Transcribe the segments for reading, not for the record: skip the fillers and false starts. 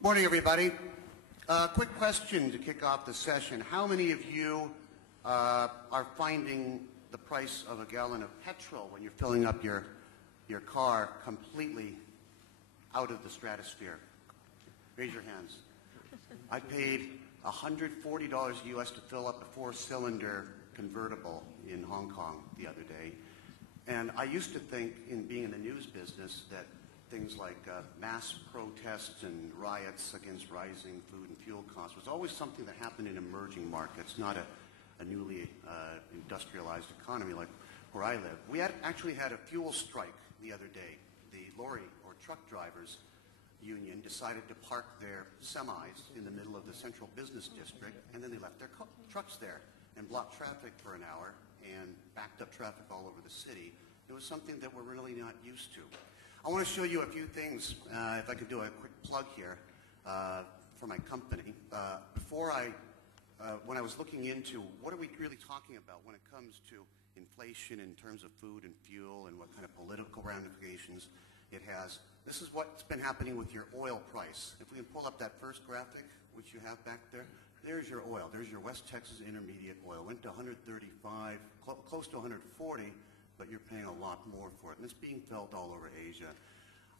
Morning, everybody. Quick question to kick off the session. How many of you are finding the price of a gallon of petrol when you're filling up your car completely out of the stratosphere? Raise your hands. I paid $140 US to fill up a 4-cylinder convertible in Hong Kong the other day. And I used to think, in being in the news business, that things like mass protests and riots against rising food and fuel costs was always something that happened in emerging markets, not a newly industrialized economy like where I live. We actually had a fuel strike the other day. The lorry or truck drivers union decided to park their semis in the middle of the central business district, and then they left their trucks there and blocked traffic for an hour and backed up traffic all over the city. It was something that we're really not used to. I want to show you a few things, if I could do a quick plug here for my company. When I was looking into what are we really talking about when it comes to inflation in terms of food and fuel and what kind of political ramifications it has, this is what's been happening with your oil price. If we can pull up that first graphic, which you have back there, there's your oil. There's your West Texas Intermediate oil. Went to 135, close to 140. But you're paying a lot more for it, and it's being felt all over Asia.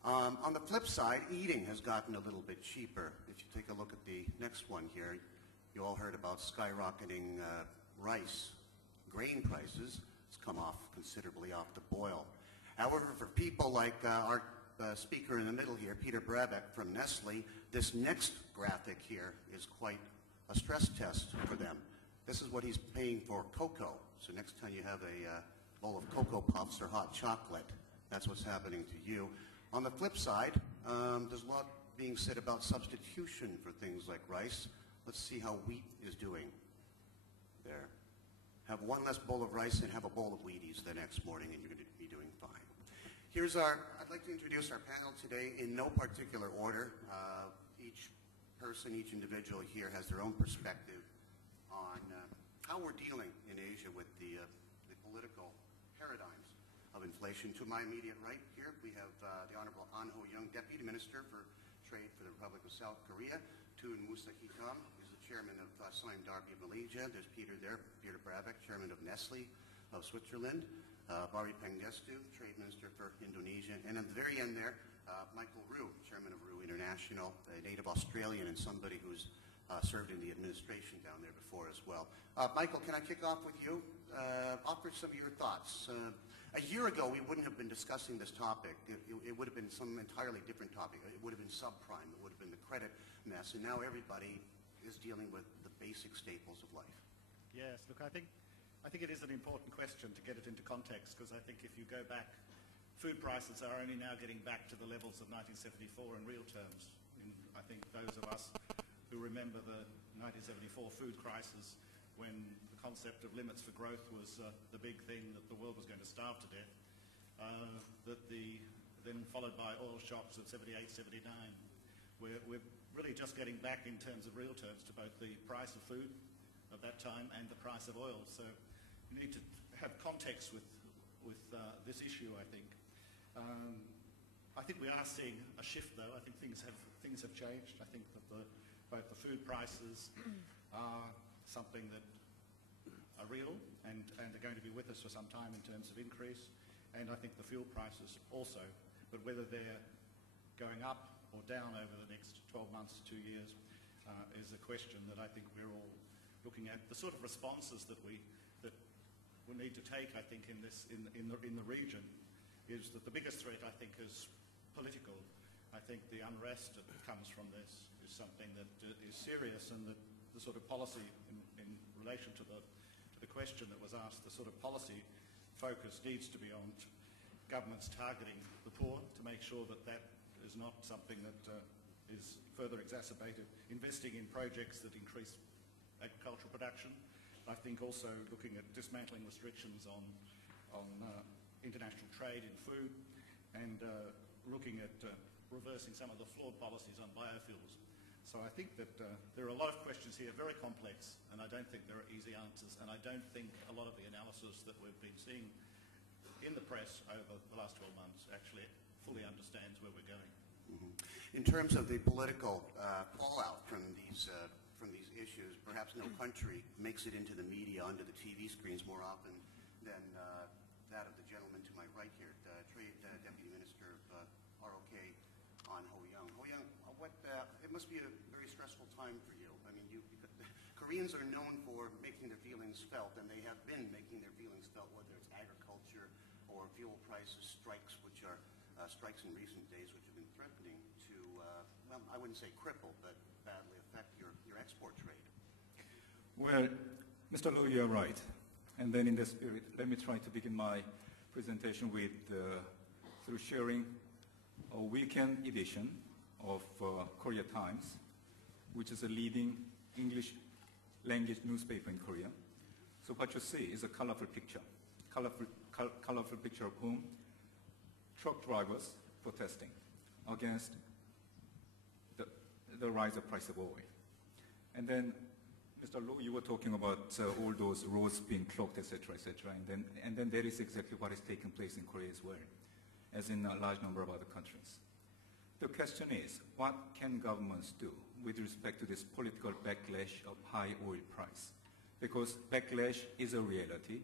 On the flip side, eating has gotten a little bit cheaper. If you take a look at the next one here, you all heard about skyrocketing rice. Grain prices, it's come off considerably off the boil. However, for people like our speaker in the middle here, Peter Brabeck from Nestlé, this next graphic here is quite a stress test for them. This is what he's paying for cocoa. So next time you have a bowl of Cocoa Puffs or hot chocolate, that's what's happening to you. On the flip side, there's a lot being said about substitution for things like rice. Let's see how wheat is doing. There. Have one less bowl of rice and have a bowl of Wheaties the next morning and you're going to be doing fine. I'd like to introduce our panel today in no particular order. Each person, each individual here has their own perspective on how we're dealing in Asia with the political paradigms of inflation. To my immediate right here, we have the Honorable An Ho-young, Deputy Minister for Trade for the Republic of South Korea. To Musa Hitam is the Chairman of Sime, Darby of Malaysia. There's Peter there, Peter Brabeck, Chairman of Nestlé of Switzerland. Pangestu, Trade Minister for Indonesia. And at the very end there, Michael Rue, Chairman of Rue International, a native Australian and somebody who's served in the administration down there before as well. Michael, can I kick off with you? Offer some of your thoughts. A year ago, we wouldn't have been discussing this topic. It would have been some entirely different topic. It would have been subprime. It would have been the credit mess. And now everybody is dealing with the basic staples of life. Yes, look, I think it is an important question to get it into context, because I think if you go back, food prices are only now getting back to the levels of 1974 in real terms. I think those of us who remember the 1974 food crisis, when the concept of limits for growth was the big thing, that the world was going to starve to death, then followed by oil shocks of 78, 79. We're really just getting back in terms of real terms to both the price of food of that time and the price of oil. So you need to have context with this issue, I think. I think we are seeing a shift, though. I think things have changed. I think that both the food prices are something that are real and are going to be with us for some time in terms of increase, and I think the fuel prices also. But whether they're going up or down over the next 12 months to 2 years is a question that I think we're all looking at. The sort of responses that we need to take, I think, in the region is that the biggest threat, I think, is political. I think the unrest that comes from this is something that is serious, and that the sort of policy in relation to the question that was asked, the sort of policy focus needs to be on governments targeting the poor to make sure that that is not something that is further exacerbated. Investing in projects that increase agricultural production. I think also looking at dismantling restrictions on international trade in food, and looking at reversing some of the flawed policies on biofuels. So I think that there are a lot of questions here, very complex, and I don't think there are easy answers, and I don't think a lot of the analysis that we've been seeing in the press over the last 12 months actually fully understands where we're going. In terms of the political fallout from these issues, perhaps no country makes it into the media, onto the TV screens more often than that of the gentleman to my right here, Trade Deputy Minister of ROK on Ho-Young. Ho-Young, it must be a very stressful time for you. I mean, Koreans are known for making their feelings felt, and they have been making their feelings felt, whether it's agriculture or fuel prices, strikes, which are strikes in recent days, which have been threatening to, well, I wouldn't say cripple, but badly affect your export trade. Well, Mr. Low, you're right. And then in the spirit, let me try to begin my presentation with through sharing a weekend edition of Korea Times, which is a leading English language newspaper in Korea. So what you see is a colorful picture of whom? Truck drivers protesting against the rise of price of oil. And then, Mr. Low, you were talking about all those roads being clogged, etc., etc., and then that is exactly what is taking place in Korea as well, as in a large number of other countries. The question is, what can governments do with respect to this political backlash of high oil price? Because backlash is a reality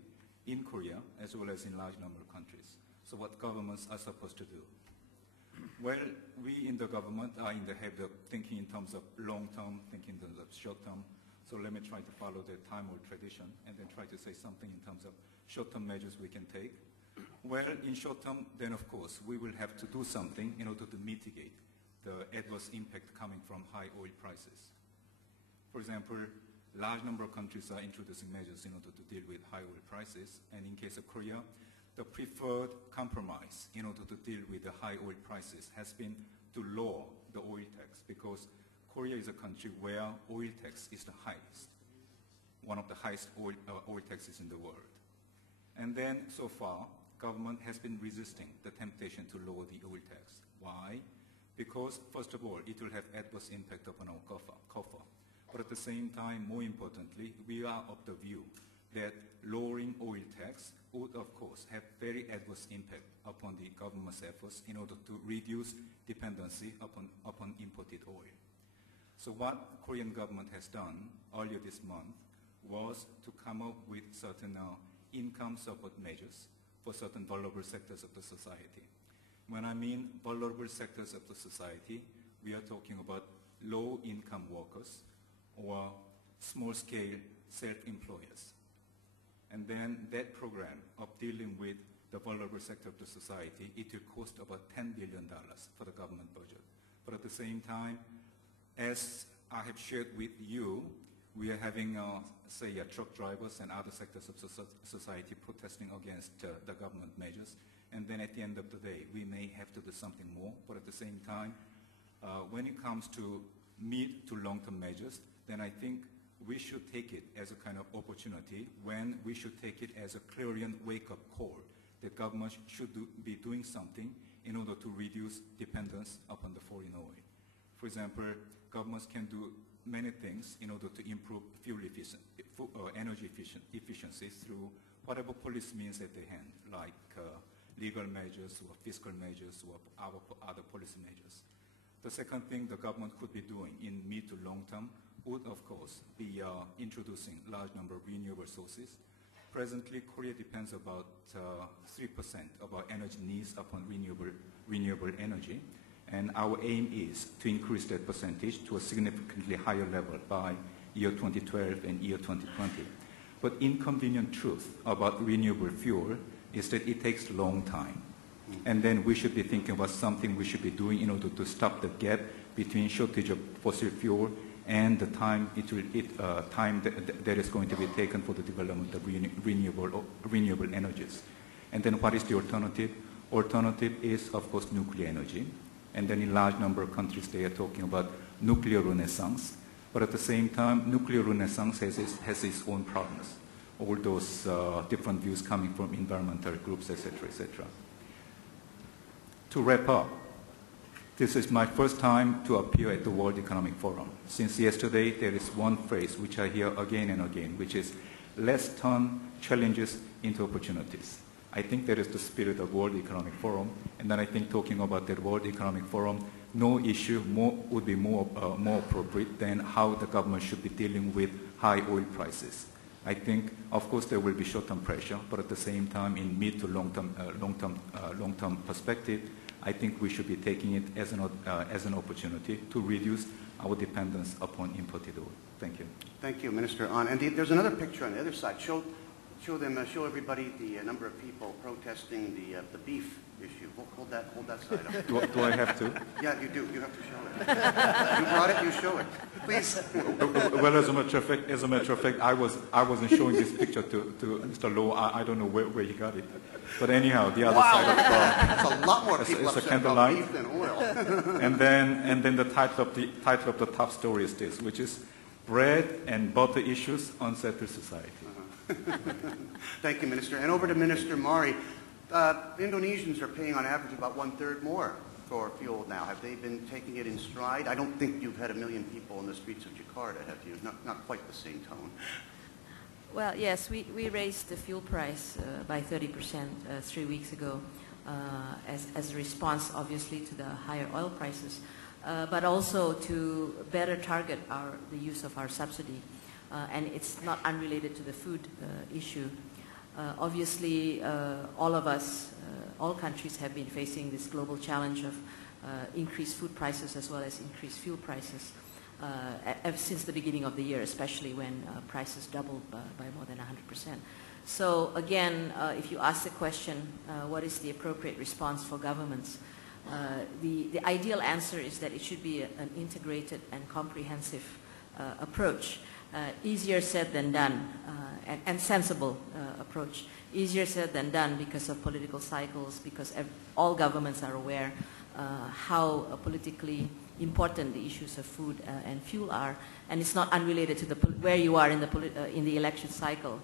in Korea as well as in large number of countries. So what governments are supposed to do? Well, we in the government are in the habit of thinking in terms of long-term, thinking in terms of short-term. So let me try to follow the time-old tradition and then try to say something in terms of short-term measures we can take. Well, in short-term, then of course, we will have to do something in order to mitigate the adverse impact coming from high oil prices. For example, large number of countries are introducing measures in order to deal with high oil prices, and in case of Korea, the preferred compromise in order to deal with the high oil prices has been to lower the oil tax, because Korea is a country where oil tax is the highest, one of the highest oil taxes in the world. And then, so far, government has been resisting the temptation to lower the oil tax. Why? Because, first of all, it will have adverse impact upon our coffer. But at the same time, more importantly, we are of the view that lowering oil tax would, of course, have very adverse impact upon the government's efforts in order to reduce dependency upon imported oil. So what Korean government has done earlier this month was to come up with certain income support measures for certain vulnerable sectors of the society. When I mean vulnerable sectors of the society, we are talking about low-income workers or small-scale self-employers. And then that program of dealing with the vulnerable sector of the society, it will cost about $10 billion for the government budget. But at the same time, as I have shared with you, we are having, say, truck drivers and other sectors of society protesting against the government measures. And then at the end of the day, we may have to do something more. But at the same time, when it comes to mid to long-term measures, then I think we should take it as a kind of opportunity, when we should take it as a clarion wake-up call that government should be doing something in order to reduce dependence upon the foreign oil. For example, governments can do many things in order to improve energy efficiency through whatever policy means at their hand, like legal measures or fiscal measures or other policy measures. The second thing the government could be doing in mid to long term would, of course, be introducing large number of renewable sources. Presently, Korea depends about 3% of our energy needs upon renewable energy, and our aim is to increase that percentage to a significantly higher level by year 2012 and year 2020. But inconvenient truth about renewable fuel is that it takes a long time. And then we should be thinking about something we should be doing in order to stop the gap between shortage of fossil fuel and the time that is going to be taken for the development of renewable energies. And then what is the alternative? Alternative is, of course, nuclear energy. And then in large number of countries, they are talking about nuclear renaissance. But at the same time, nuclear renaissance has its own problems. All those different views coming from environmental groups, etc., etc. To wrap up, this is my first time to appear at the World Economic Forum. Since yesterday, there is one phrase which I hear again and again, which is, let's turn challenges into opportunities. I think that is the spirit of World Economic Forum, and then I think talking about that World Economic Forum, no issue would be more appropriate than how the government should be dealing with high oil prices. I think, of course, there will be short-term pressure, but at the same time, in mid to long-term perspective, I think we should be taking it as an opportunity to reduce our dependence upon imported oil. Thank you. Thank you, Minister An. And there's another picture on the other side. Show everybody the number of people protesting the beef issue. Hold that side up. Do I have to? Yeah, you do. You have to show it. You brought it. You show it, please. Well, as a matter of fact, I wasn't showing this picture to Mr. Low. I don't know where he got it. But anyhow, the other side of the That's a lot more people it's a upset about candlelight. beef than oil. and then the title of the top story is this, which is bread and butter issues unsettle society. Thank you, Minister. And over to Minister Mari. Indonesians are paying on average about 1/3 more for fuel now. Have they been taking it in stride? I don't think you've had 1 million people in the streets of Jakarta, have you? Not quite the same tone. Well, yes, we raised the fuel price by 30% 3 weeks ago as a response, obviously, to the higher oil prices, but also to better target the use of our subsidy. And it's not unrelated to the food issue. Obviously, all of us, all countries have been facing this global challenge of increased food prices as well as increased fuel prices ever since the beginning of the year, especially when prices doubled by more than 100%. So again, if you ask the question, what is the appropriate response for governments? The ideal answer is that it should be an integrated and comprehensive approach. Easier said than done, and sensible approach. Easier said than done because of political cycles, because all governments are aware how politically important the issues of food and fuel are, and it's not unrelated to where you are in the election cycle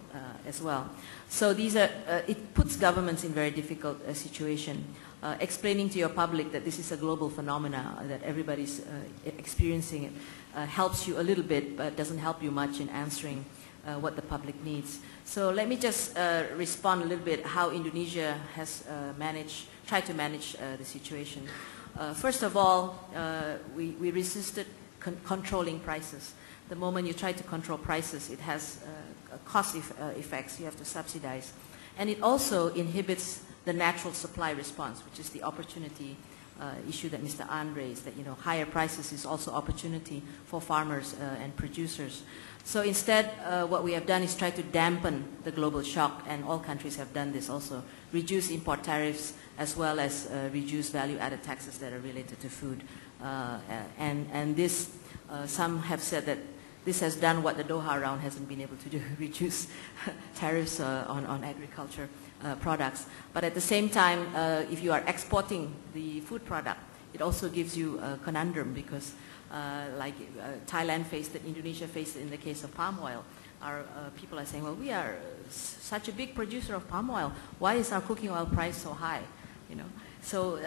as well. So these are it puts governments in very difficult situation. Explaining to your public that this is a global phenomena, that everybody's experiencing it, helps you a little bit, but doesn't help you much in answering what the public needs. So let me just respond a little bit how Indonesia has tried to manage the situation. First of all, we resisted controlling prices. The moment you try to control prices, it has cost effects. You have to subsidize. And it also inhibits the natural supply response, which is the opportunity issue that Mr. An raised, that higher prices is also opportunity for farmers and producers. So instead, what we have done is try to dampen the global shock, and all countries have done this also. Reduce import tariffs as well as reduce value-added taxes that are related to food. And this, some have said that this has done what the Doha round hasn't been able to do, reduce tariffs on agriculture products. But at the same time, if you are exporting the food product, it also gives you a conundrum because like Thailand faced it, Indonesia faced it in the case of palm oil. Our people are saying, well, we are such a big producer of palm oil. Why is our cooking oil price so high? So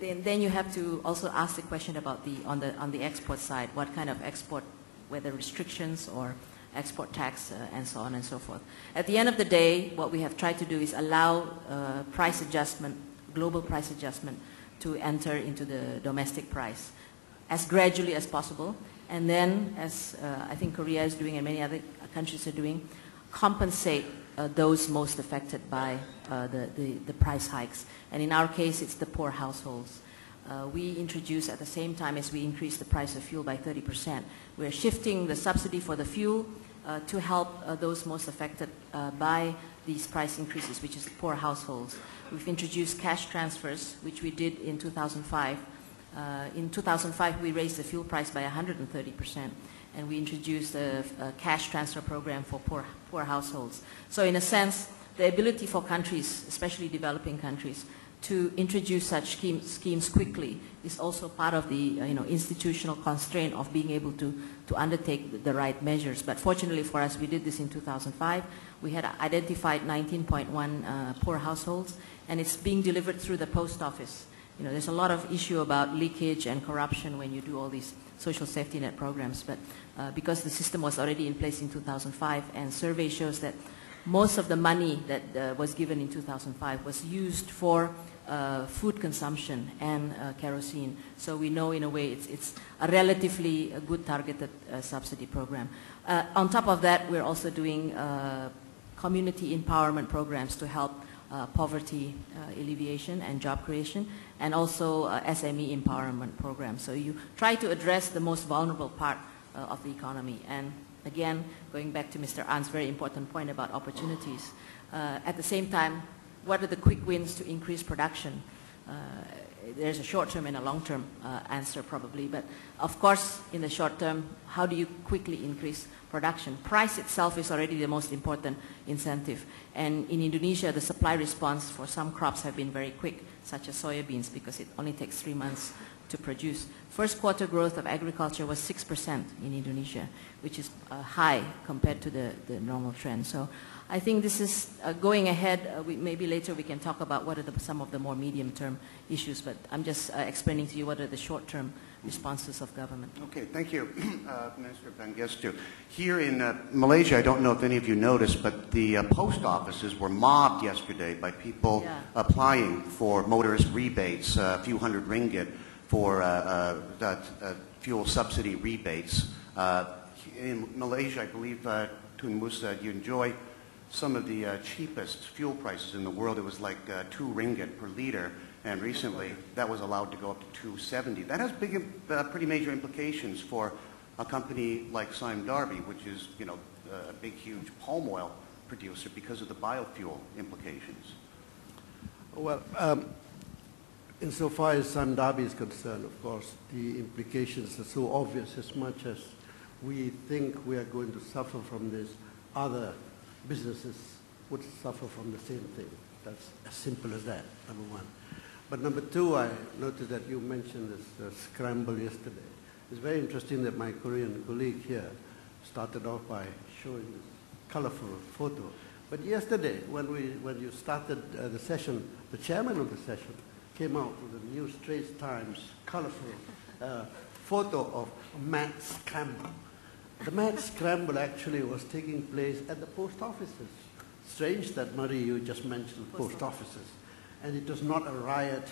then you have to also ask the question about on the export side, what kind of export, whether restrictions or export tax and so on and so forth. At the end of the day, what we have tried to do is allow price adjustment, global price adjustment, to enter into the domestic price as gradually as possible, and then, as I think Korea is doing and many other countries are doing, compensate those most affected by the price hikes. And in our case, it's the poor households. We introduce at the same time as we increase the price of fuel by 30%. We're shifting the subsidy for the fuel to help those most affected by these price increases, which is poor households. We've introduced cash transfers, which we did in 2005. In 2005, we raised the fuel price by 130%, and we introduced a cash transfer program for poor households. So in a sense, the ability for countries, especially developing countries, to introduce such schemes quickly is also part of the institutional constraint of being able to undertake the right measures. But fortunately for us, we did this in 2005. We had identified 19.1 poor households, and it's being delivered through the post office. There's a lot of issue about leakage and corruption when you do all these social safety net programs, but because the system was already in place in 2005, and survey shows that most of the money that was given in 2005 was used for food consumption and kerosene. So we know in a way it's a relatively good targeted subsidy program. On top of that, we're also doing community empowerment programs to help poverty alleviation and job creation, and also SME empowerment programs. So you try to address the most vulnerable part of the economy. And again, going back to Mr. An's very important point about opportunities, at the same time, what are the quick wins to increase production? There's a short-term and a long-term answer probably, but of course, in the short term, how do you quickly increase production? Price itself is already the most important incentive. And in Indonesia, the supply response for some crops have been very quick, such as soybeans, because it only takes 3 months to produce. First quarter growth of agriculture was 6% in Indonesia, which is high compared to the normal trend. So I think this is going ahead. Maybe later we can talk about what are some of the more medium-term issues, but I'm just explaining to you what are the short-term responses of government. Okay, thank you, Minister Pangestu. Here in Malaysia, I don't know if any of you noticed, but the post offices were mobbed yesterday by people applying for motorist rebates, a few hundred ringgit for fuel subsidy rebates. In Malaysia, I believe, Tun Musa, you enjoy some of the cheapest fuel prices in the world. It was like 2 ringgit per liter. And recently, that was allowed to go up to 270. That has big, pretty major implications for a company like Sime Darby, which is, you know, a big, huge palm oil producer because of the biofuel implications. Well, insofar as Sime Darby is concerned, of course, the implications are so obvious. As much as we think we are going to suffer from this, other businesses would suffer from the same thing. That's as simple as that, number one. But number two, I noticed that you mentioned this scramble yesterday. It's very interesting that my Korean colleague here started off by showing this colorful photo. But yesterday, when you started the session, the chairman of the session came out with a New Straits Times colorful photo of a mad scramble. The mad scramble actually was taking place at the post offices. Strange that, Marie, you just mentioned post offices. And it was not a riot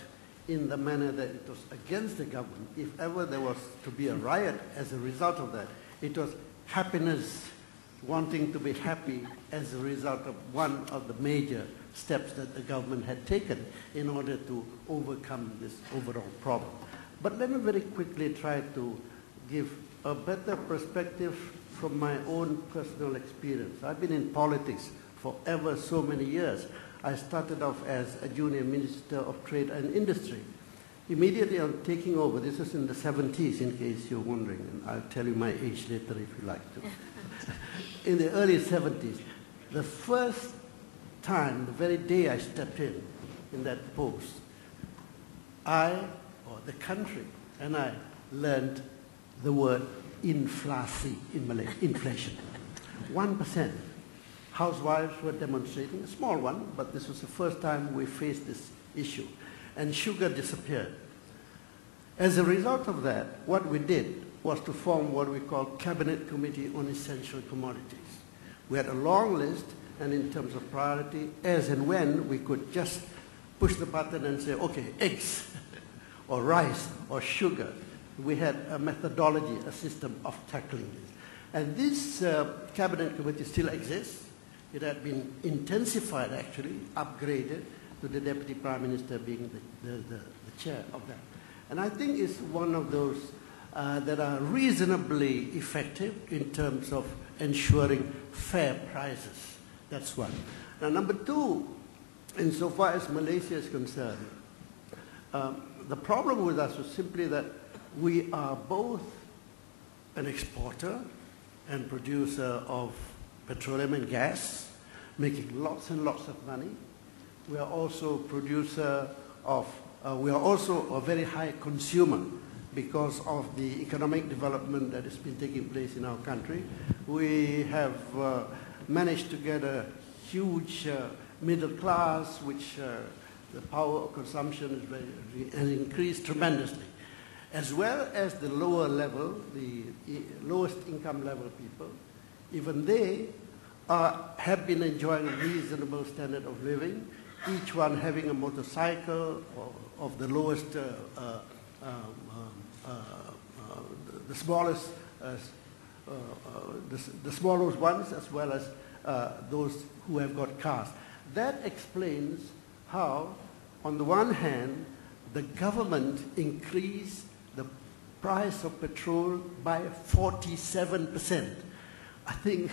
in the manner that it was against the government. If ever there was to be a riot as a result of that, it was happiness, wanting to be happy as a result of one of the major steps that the government had taken in order to overcome this overall problem. But let me very quickly try to give a better perspective from my own personal experience. I've been in politics for ever so many years. I started off as a junior minister of trade and industry. Immediately on taking over, this is in the 70s in case you're wondering, and I'll tell you my age later if you like to. In the early 70s, the first time, the very day I stepped in that post, I, or the country, and I learned the word inflasi in Malay, inflation. 1%. Housewives were demonstrating, a small one, but this was the first time we faced this issue. And sugar disappeared. As a result of that, what we did was to form what we call Cabinet Committee on Essential Commodities. We had a long list, and in terms of priority, as and when we could just push the button and say, okay, eggs, or rice, or sugar. We had a methodology, a system of tackling this. And this Cabinet Committee still exists. It had been intensified, actually, upgraded, to the Deputy Prime Minister being the chair of that. And I think it's one of those that are reasonably effective in terms of ensuring fair prices. That's one. Now, number two, insofar as Malaysia is concerned, the problem with us was simply that we are both an exporter and producer of petroleum and gas, making lots and lots of money. We are also we are also a very high consumer because of the economic development that has been taking place in our country. We have managed to get a huge middle class, which the power of consumption has increased tremendously, as well as the lower level, the lowest income level people. Even they have been enjoying a reasonable standard of living, each one having a motorcycle of the lowest, the smallest, the smallest ones, as well as those who have got cars. That explains how, on the one hand, the government increased the price of petrol by 47%. I think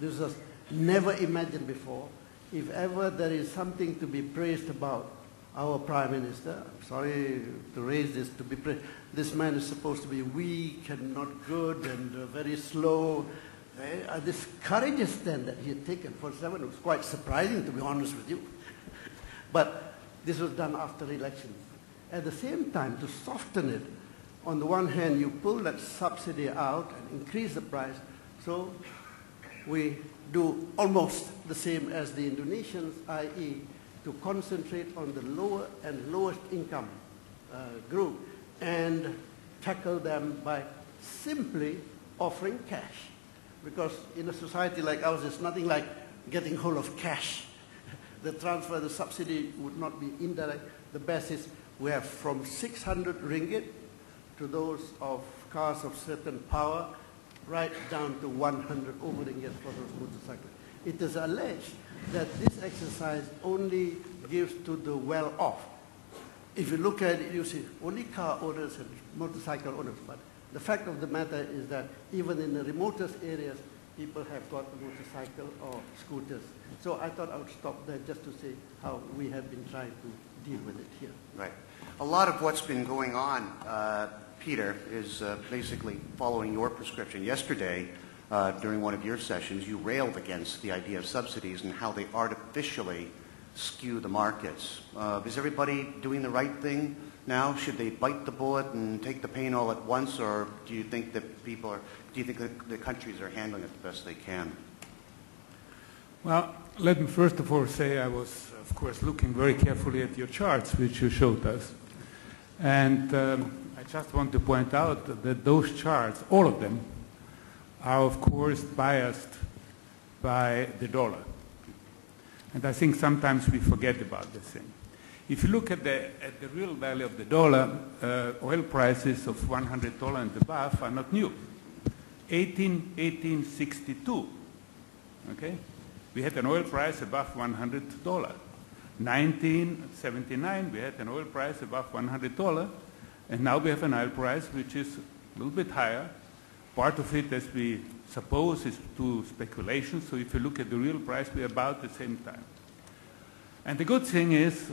this was never imagined before. If ever there is something to be praised about our Prime Minister, I'm sorry to raise this, to be praised. This man is supposed to be weak and not good and very slow. This courageous stand that he had taken for 7 was quite surprising, to be honest with you. But this was done after elections. At the same time, to soften it, on the one hand, you pull that subsidy out and increase the price, so we do almost the same as the Indonesians, i.e. to concentrate on the lower and lowest income group and tackle them by simply offering cash. Because in a society like ours, it's nothing like getting hold of cash. The transfer, the subsidy would not be indirect. The best is we have from 600 ringgit to those of cars of certain power, right down to 100 over ringgit for those motorcycles. It is alleged that this exercise only gives to the well-off. If you look at it, you see only car owners and motorcycle owners. But the fact of the matter is that even in the remotest areas, people have got a motorcycle or scooters. So I thought I would stop there just to say how we have been trying to deal with it here. Right. A lot of what's been going on, Peter, is basically following your prescription. Yesterday, during one of your sessions, you railed against the idea of subsidies and how they artificially skew the markets. Is everybody doing the right thing now? Should they bite the bullet and take the pain all at once, or do you think that the countries are handling it the best they can? Well, let me first of all say I was, of course, looking very carefully at your charts, which you showed us. And I just want to point out that those charts, all of them, are, of course, biased by the dollar. And I think sometimes we forget about this thing. If you look at the real value of the dollar, oil prices of $100 and above are not new. 1862, okay? We had an oil price above $100. 1979, we had an oil price above $100, and now we have an oil price which is a little bit higher. Part of it, as we suppose, is to speculation. So if you look at the real price, we're about the same time. And the good thing is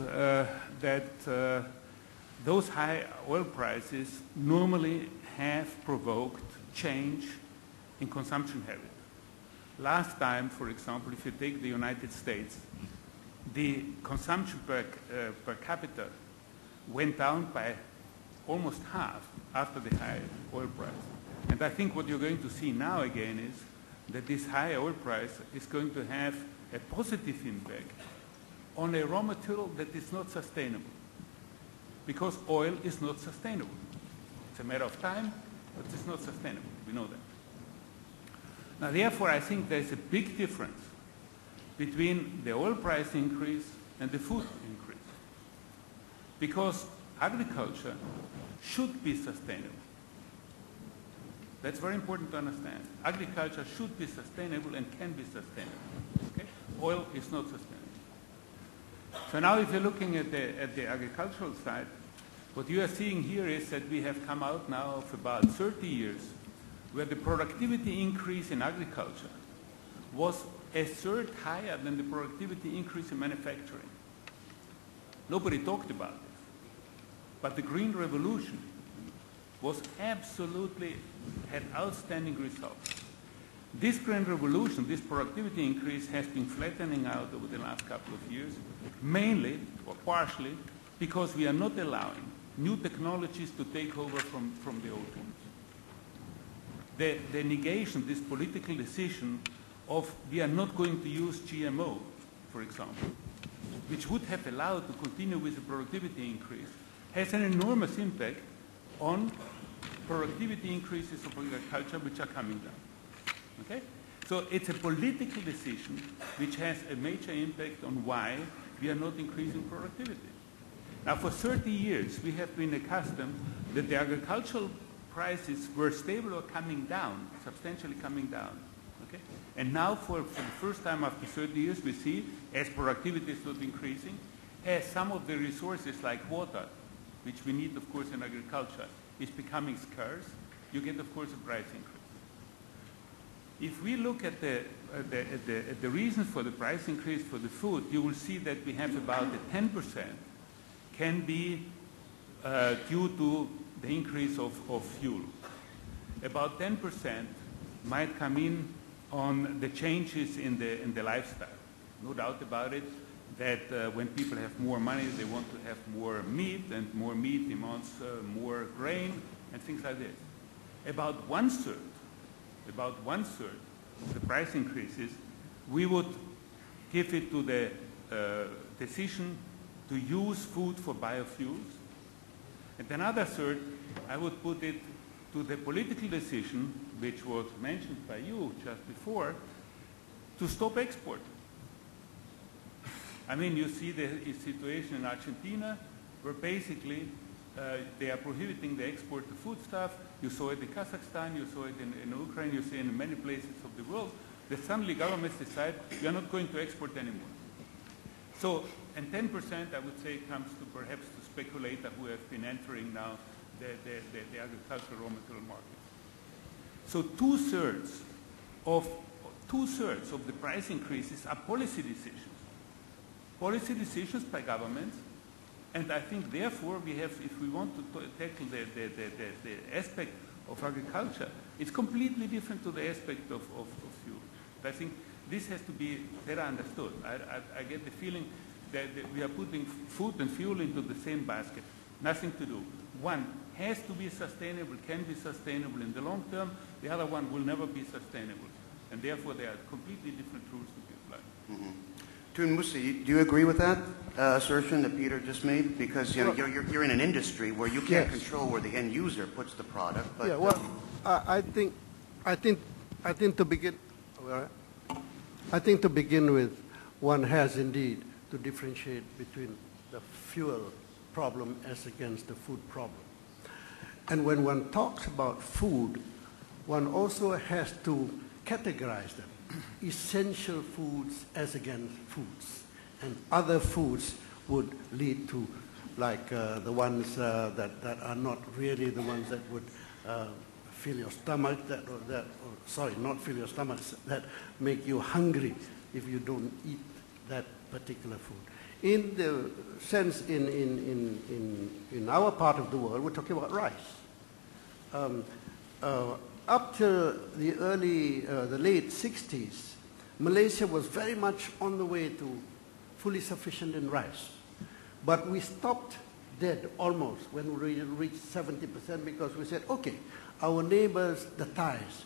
that those high oil prices normally have provoked change in consumption habits. Last time, for example, if you take the United States, the consumption per capita went down by almost half after the high oil price. And I think what you're going to see now again is that this high oil price is going to have a positive impact on a raw material that is not sustainable. Because oil is not sustainable. It's a matter of time, but it's not sustainable. We know that. Now, therefore, I think there's a big difference between the oil price increase and the food increase. Because agriculture should be sustainable. That's very important to understand. Agriculture should be sustainable and can be sustainable. Okay? Oil is not sustainable. So now if you're looking at the agricultural side, what you are seeing here is that we have come out now of about 30 years where the productivity increase in agriculture was a third higher than the productivity increase in manufacturing. Nobody talked about this. But the Green Revolution was absolutely, had outstanding results. This Green Revolution, this productivity increase, has been flattening out over the last couple of years, mainly, or partially, because we are not allowing new technologies to take over from the old ones. The negation, this political decision of we are not going to use GMO, for example, which would have allowed to continue with the productivity increase, has an enormous impact on productivity increases of agriculture which are coming down. Okay? So it's a political decision which has a major impact on why we are not increasing productivity. Now, for 30 years, we have been accustomed that the agricultural prices were stable or coming down, substantially coming down. Okay? And now, for the first time after 30 years, we see, as productivity is not increasing, as some of the resources like water, which we need, of course, in agriculture, is becoming scarce, you get, of course, a price increase. If we look at the reasons for the price increase for the food, you will see that we have about a 10% can be due to the increase of fuel. About 10% might come in on the changes in the lifestyle. No doubt about it that when people have more money, they want to have more meat, and more meat demands more grain and things like this. About one third of the price increases, we would give it to the decision to use food for biofuels. And another third, I would put it to the political decision, which was mentioned by you just before, to stop export. I mean, you see the situation in Argentina, where basically they are prohibiting the export of foodstuff. You saw it in Kazakhstan, you saw it in Ukraine, you see it in many places of the world. The suddenly governments decide we are not going to export anymore. So, and 10% I would say comes to perhaps to speculator who have been entering now the agricultural raw material market. So two-thirds of the price increases are policy decisions. Policy decisions by governments, and I think therefore we have, if we want to tackle the aspect of agriculture, it's completely different to the aspect of fuel. I think this has to be better understood. I get the feeling that we are putting food and fuel into the same basket. Nothing to do. One has to be sustainable, can be sustainable in the long term. The other one will never be sustainable. And therefore, there are completely different rules to be applied. Mm-hmm. Musa, do you agree with that assertion that Peter just made? Because you're in an industry where you can't control where the end user puts the product. But, yeah, well, I think to begin, with, one has indeed to differentiate between the fuel problem as against the food problem. And when one talks about food, one also has to categorize them. Essential foods as against foods. And other foods would lead to, like the ones that are not really the ones that would fill your stomach, not fill your stomach, that make you hungry if you don't eat that particular food. In the sense, in our part of the world, we're talking about rice. Up to the late 60s, Malaysia was very much on the way to fully sufficient in rice. But we stopped dead almost when we reached 70% because we said, okay, our neighbors, the Thais,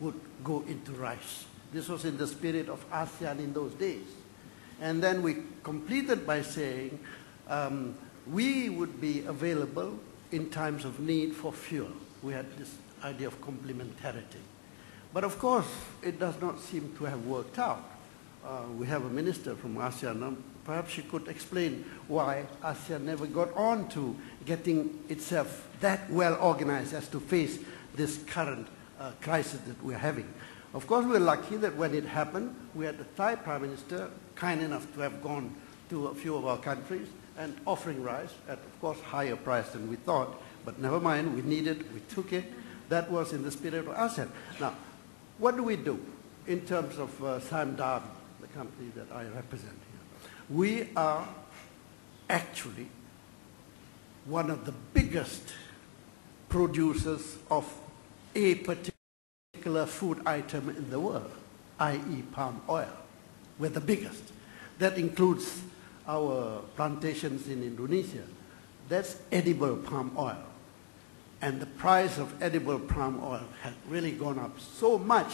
would go into rice. This was in the spirit of ASEAN in those days. And then we completed by saying we would be available in times of need for fuel. We had this idea of complementarity. But of course, it does not seem to have worked out. We have a minister from ASEAN. Perhaps she could explain why ASEAN never got on to getting itself that well organized as to face this current crisis that we're having. Of course, we're lucky that when it happened, we had the Thai Prime Minister kind enough to have gone to a few of our countries and offering rice at, of course, higher price than we thought. But never mind, we needed, we took it. That was in the spirit of ASEAN. Now, what do we do in terms of Sime Darby, the company that I represent here? We are actually one of the biggest producers of a particular food item in the world, i.e. palm oil. We're the biggest. That includes our plantations in Indonesia. That's edible palm oil. And the price of edible palm oil has really gone up so much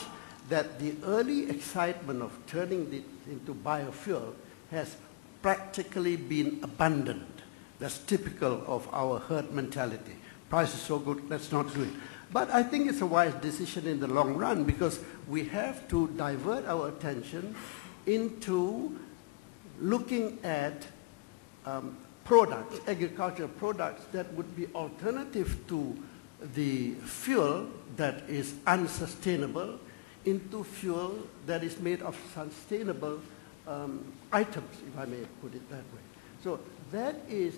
that the early excitement of turning it into biofuel has practically been abandoned. That's typical of our herd mentality. Price is so good, let's not do it. But I think it's a wise decision in the long run because we have to divert our attention into looking at products, agricultural products that would be alternative to the fuel that is unsustainable into fuel that is made of sustainable items, if I may put it that way. So that is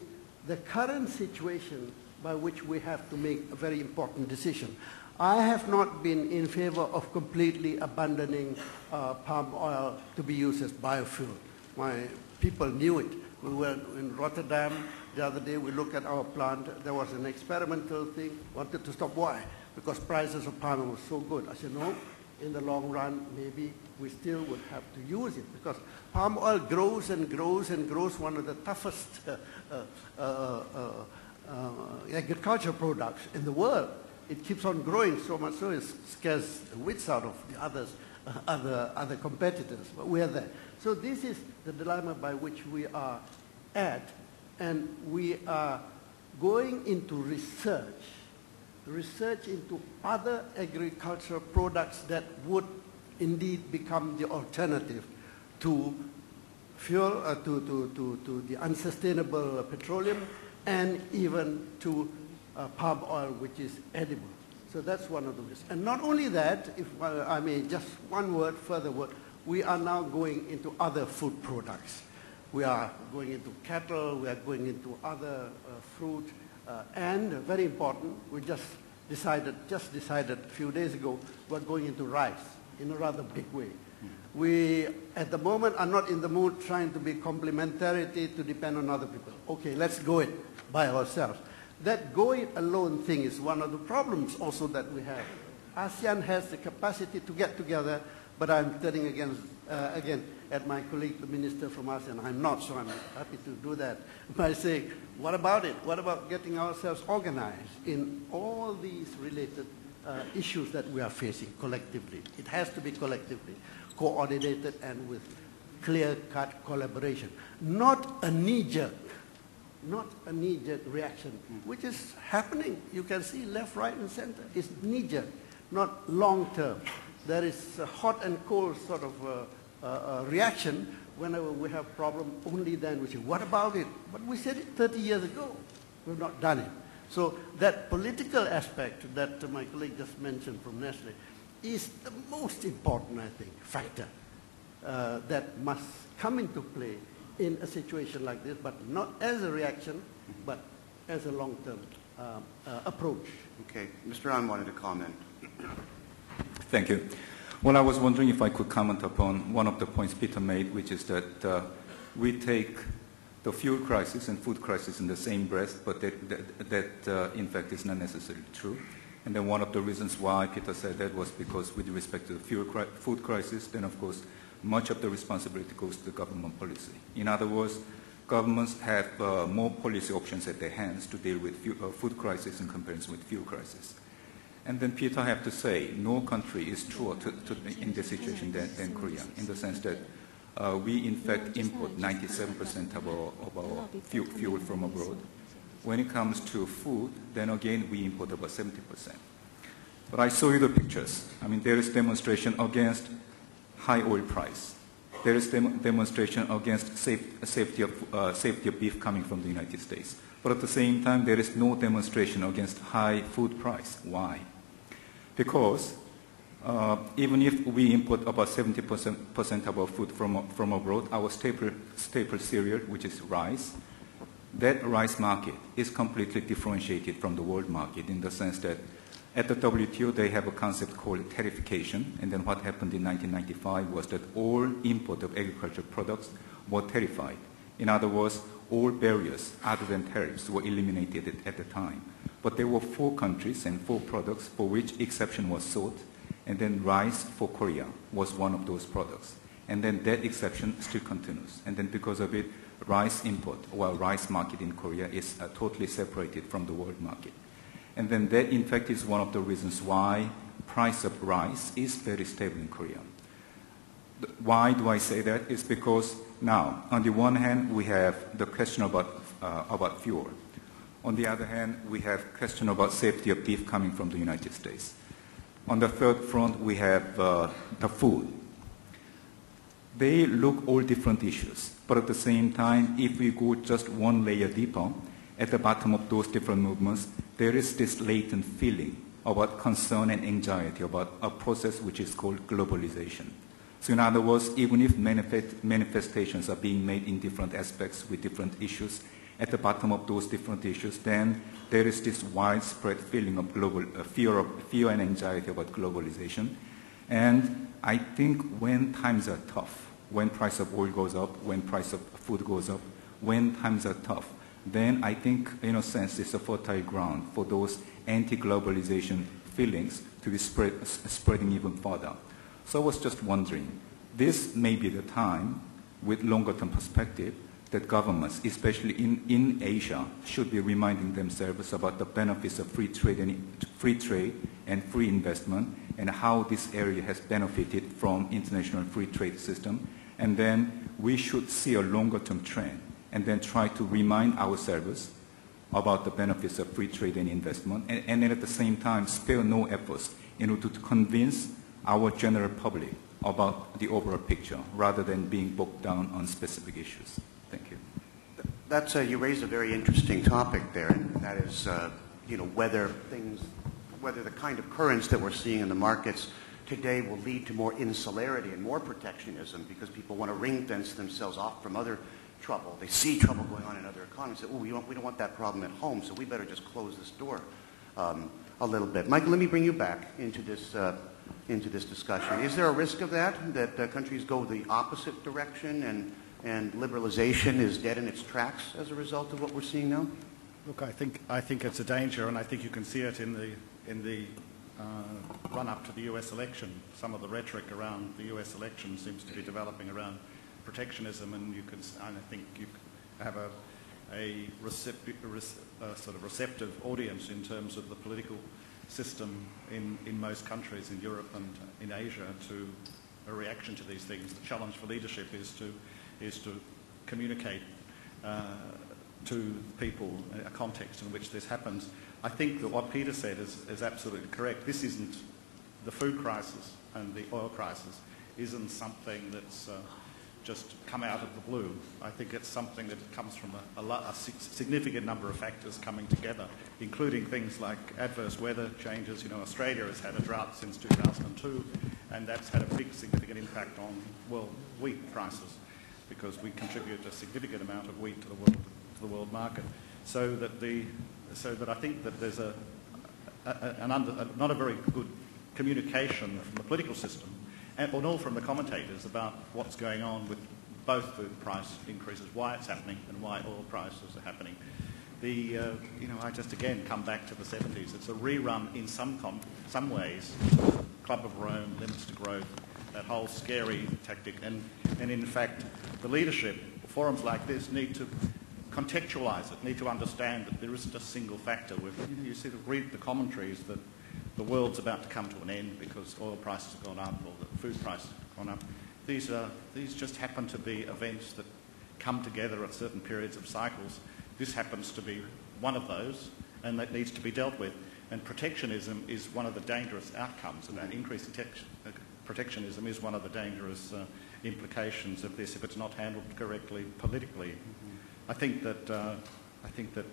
the current situation by which we have to make a very important decision. I have not been in favor of completely abandoning palm oil to be used as biofuel. My people knew it. We were in Rotterdam the other day. We looked at our plant. There was an experimental thing. Wanted to stop. Why? Because prices of palm oil were so good. I said, no, in the long run, maybe we still would have to use it because palm oil grows and grows and grows, one of the toughest agricultural products in the world. It keeps on growing so much so it scares the wits out of the other competitors. But we are there. So this is the dilemma by which we are at, and we are going into research into other agricultural products that would indeed become the alternative to fuel, to the unsustainable petroleum, and even to palm oil, which is edible. So that's one of the risks. And not only that, if I may, just one word, further word, we are now going into other food products. We are going into cattle, we are going into other fruit, and very important, we just decided a few days ago, we're going into rice in a rather big way. We, at the moment, are not in the mood trying to be complementarity to depend on other people. Okay, let's go it by ourselves. That go it alone thing is one of the problems also that we have. ASEAN has the capacity to get together, but I'm turning again at my colleague, the minister from ASEAN. I'm not, so I'm happy to do that by saying, what about it? What about getting ourselves organized in all these related issues that we are facing collectively? It has to be collectively coordinated and with clear-cut collaboration, not a knee-jerk reaction, which is happening. You can see left, right, and center. It's knee-jerk, not long-term. There is a hot and cold sort of reaction whenever we have problem. Only then we say, what about it? But we said it 30 years ago. We've not done it. So that political aspect that my colleague just mentioned from Nestlé is the most important, I think, factor that must come into play in a situation like this, but not as a reaction, but as a long-term approach. Okay. Mr. An wanted to comment. Thank you. Well, I was wondering if I could comment upon one of the points Peter made, which is that we take the fuel crisis and food crisis in the same breath, but that in fact is not necessarily true. And then one of the reasons why Peter said that was because with respect to the food crisis, then of course much of the responsibility goes to the government policy. In other words, governments have more policy options at their hands to deal with food crisis in comparison with fuel crisis. And then Peter, I have to say, no country is truer in this situation than Korea, in the sense that we in fact import 97% of our fuel from abroad. When it comes to food, then again we import about 70%. But I saw you the pictures. I mean, there is demonstration against high oil price. There is demonstration against safety of beef coming from the United States. But at the same time, there is no demonstration against high food price. Why? Because even if we import about 70% of our food from abroad, our staple cereal, which is rice, that rice market is completely differentiated from the world market in the sense that at the WTO, they have a concept called tariffication, and then what happened in 1995 was that all import of agricultural products were tariffied. In other words, all barriers other than tariffs were eliminated at the time. But there were 4 countries and 4 products for which exception was sought, and then rice for Korea was one of those products. And then that exception still continues. And then because of it, rice import, or rice market in Korea is totally separated from the world market. And then that, in fact, is one of the reasons why price of rice is very stable in Korea. Why do I say that? It's because now, on the one hand, we have the question about fuel. On the other hand, we have question about safety of beef coming from the United States. On the third front, we have the food. they look all different issues. But at the same time, if we go just one layer deeper, at the bottom of those different movements, there is this latent feeling about concern and anxiety about a process which is called globalization. So in other words, even if manifestations are being made in different aspects with different issues, at the bottom of those different issues, then there is this widespread feeling of fear and anxiety about globalization. And I think when times are tough, when price of oil goes up, when price of food goes up, when times are tough, then I think, in a sense, it's a fertile ground for those anti-globalization feelings to be spreading even further. So I was just wondering, this may be the time, with longer-term perspective, that governments, especially in Asia, should be reminding themselves about the benefits of free trade and free investment, and how this area has benefited from international free trade system. And then we should see a longer-term trend, and then try to remind ourselves about the benefits of free trade and investment, and then at the same time spare no efforts in order to convince our general public about the overall picture, rather than being bogged down on specific issues. Thank you. You raised a very interesting topic there, and that is, whether the kind of currents that we're seeing in the markets today will lead to more insularity and more protectionism, because people want to ring-fence themselves off from other trouble. They see trouble going on in other economies. Say, we don't want that problem at home, so we better just close this door a little bit. Michael, let me bring you back into this discussion. Is there a risk of that countries go the opposite direction and liberalization is dead in its tracks as a result of what we're seeing now? Look, I think it's a danger, and I think you can see it in the run-up to the U.S. election. Some of the rhetoric around the U.S. election seems to be developing around protectionism, and I think you have a sort of receptive audience in terms of the political system in most countries in Europe and in Asia to a reaction to these things. The challenge for leadership is to communicate to people a context in which this happens. I think that what Peter said is absolutely correct. This isn't the food crisis and the oil crisis isn't something that's just come out of the blue. I think it's something that comes from a significant number of factors coming together, including things like adverse weather changes. Australia has had a drought since 2002, and that's had a big significant impact on world wheat prices, because we contribute a significant amount of wheat to the world market. So that I think that there's not a very good communication from the political system, nor from the commentators, about what's going on with both food price increases, why it's happening, and why oil prices are happening. I just again come back to the 70s. It's a rerun in some ways. Club of Rome, limits to growth, that whole scary tactic, and in fact, the leadership, forums like this, need to contextualise it, need to understand that there isn't a single factor. You sort of read the commentaries that the world's about to come to an end because oil prices have gone up or the food prices have gone up. These just happen to be events that come together at certain periods of cycles. This happens to be one of those, and that needs to be dealt with. And protectionism is one of the dangerous outcomes of that. Increased protectionism is one of the dangerous implications of this if it's not handled correctly politically. I think that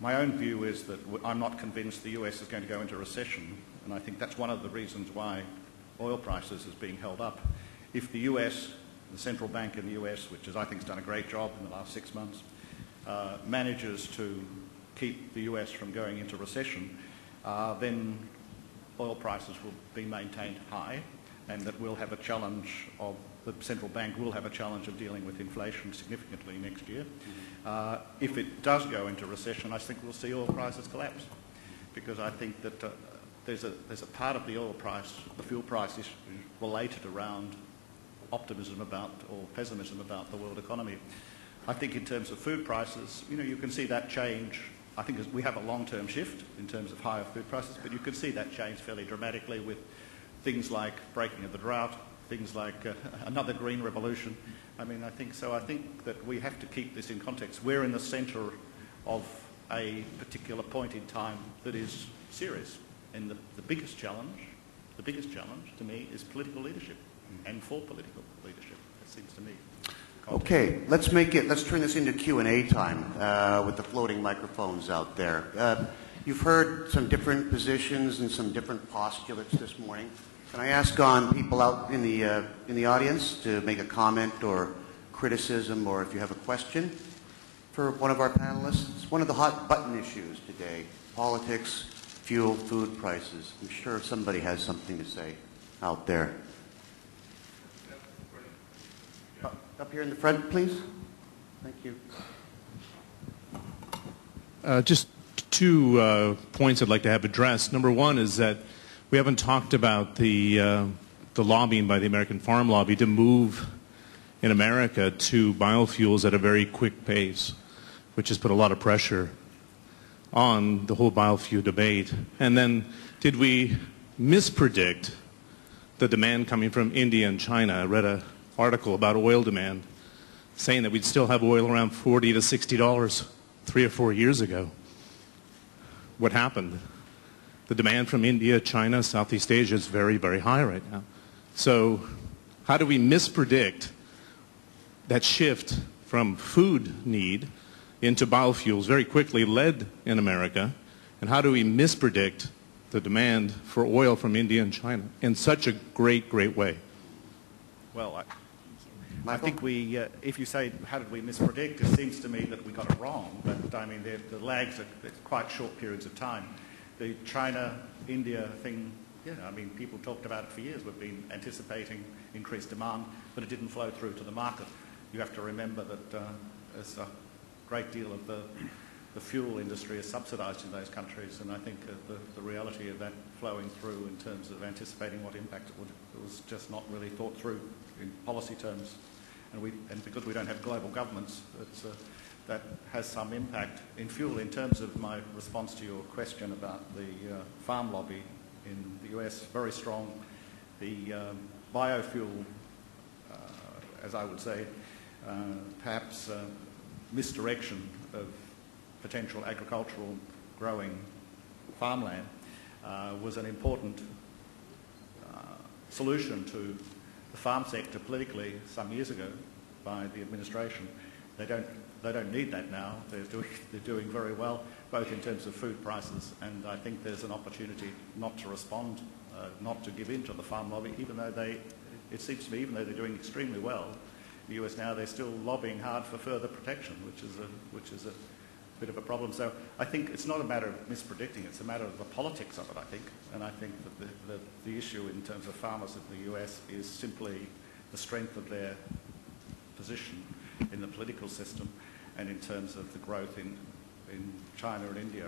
my own view is that I'm not convinced the US is going to go into recession, and I think that's one of the reasons why oil prices is being held up. If the US, the central bank in the US, which I think has done a great job in the last 6 months, manages to keep the US from going into recession, then oil prices will be maintained high, and that we'll have a challenge of the central bank will have a challenge of dealing with inflation significantly next year. If it does go into recession, I think we'll see oil prices collapse, because I think that there's a part of the oil price, the fuel price, is related around optimism about or pessimism about the world economy. I think in terms of food prices, you can see that change. I think we have a long-term shift in terms of higher food prices, but you can see that change fairly dramatically with things like breaking of the drought, things like another green revolution. I think that we have to keep this in context. We're in the centre of a particular point in time that is serious, and the biggest challenge to me is political leadership, and for political leadership. seems to me. Okay, let's turn this into Q&A time with the floating microphones out there. You've heard some different positions and some different postulates this morning. Can I ask on people out in the audience to make a comment or criticism, or if you have a question for one of our panelists? It's one of the hot button issues today: politics, fuel, food prices. I'm sure somebody has something to say out there. Up here in the front, please. Thank you. Just two points I'd like to have addressed. Number one is that we haven't talked about the lobbying by the American farm lobby to move in America to biofuels at a very quick pace, which has put a lot of pressure on the whole biofuel debate. And then, did we mispredict the demand coming from India and China? I read an article about oil demand saying that we'd still have oil around $40 to $60 3 or 4 years ago. What happened? The demand from India, China, Southeast Asia is very, very high right now. So how do we mispredict that shift from food need into biofuels very quickly led in America? And how do we mispredict the demand for oil from India and China in such a great, great way? Well, I think we, if you say, how did we mispredict, it seems to me that we got it wrong. But, I mean, the lags are quite short periods of time. The China-India thing, yeah, I mean, people talked about it for years. We've been anticipating increased demand, but it didn't flow through to the market. You have to remember that there's a great deal of the fuel industry is subsidised in those countries, and I think the reality of that flowing through in terms of anticipating what impact it was just not really thought through in policy terms. And because we don't have global governments, that has some impact. In fuel, in terms of my response to your question about the farm lobby in the US, very strong. The biofuel, as I would say, perhaps misdirection of potential agricultural growing farmland was an important solution to the farm sector politically some years ago by the administration. They don't need that now. They're doing very well, both in terms of food prices, and I think there's an opportunity not to respond, not to give in to the farm lobby, even though it seems to me, even though they're doing extremely well in the US now, they're still lobbying hard for further protection, which is a bit of a problem. So I think it's not a matter of mispredicting, it's a matter of the politics of it, I think. And I think that the issue in terms of farmers in the US is simply the strength of their position in the political system, and in terms of the growth in China and India.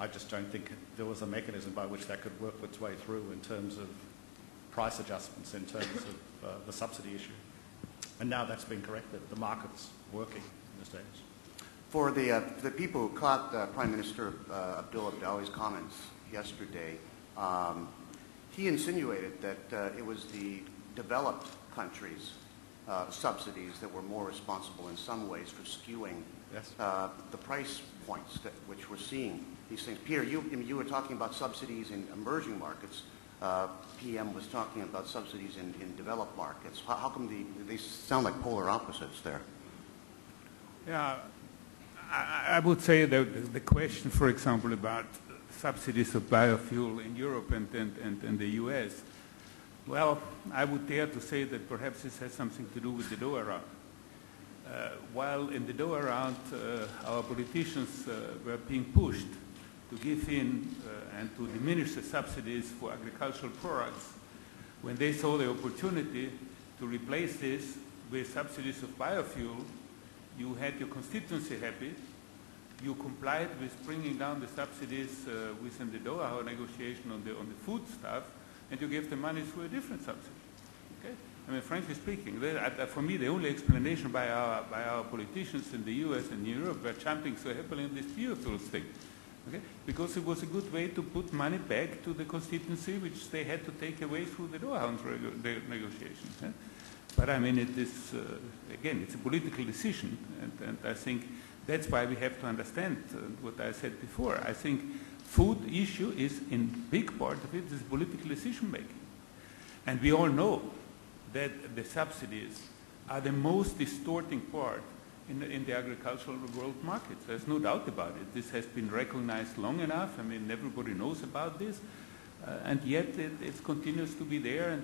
I just don't think there was a mechanism by which that could work its way through in terms of price adjustments, in terms of the subsidy issue. And now that's been corrected. The market's working in these days. For the people who caught Prime Minister Abdullah Abdawi's comments yesterday, he insinuated that it was the developed countries' subsidies that were more responsible in some ways for skewing the price points which we're seeing. These things. Peter, you were talking about subsidies in emerging markets. PM was talking about subsidies in developed markets. How come they sound like polar opposites there? Yeah. I would say that the question, for example, about subsidies of biofuel in Europe and the US, well, I would dare to say that perhaps this has something to do with the Doha round. While in the Doha round, our politicians were being pushed to give in and to diminish the subsidies for agricultural products, when they saw the opportunity to replace this with subsidies of biofuel, you had your constituency happy, you complied with bringing down the subsidies within the Doha negotiation on the food stuff, and you gave the money through a different subsidy. Okay? I mean, frankly speaking, for me, the only explanation by our politicians in the US and Europe were jumping so happily on this biofuels thing. Okay? Because it was a good way to put money back to the constituency, which they had to take away through the Doha negotiations. Yeah? But I mean, it is, again, it's a political decision, and I think that's why we have to understand what I said before. I think food issue is, in big part of it, is political decision making. And we all know that the subsidies are the most distorting part in the agricultural world market. There's no doubt about it. This has been recognized long enough. I mean, everybody knows about this. And yet it continues to be there, and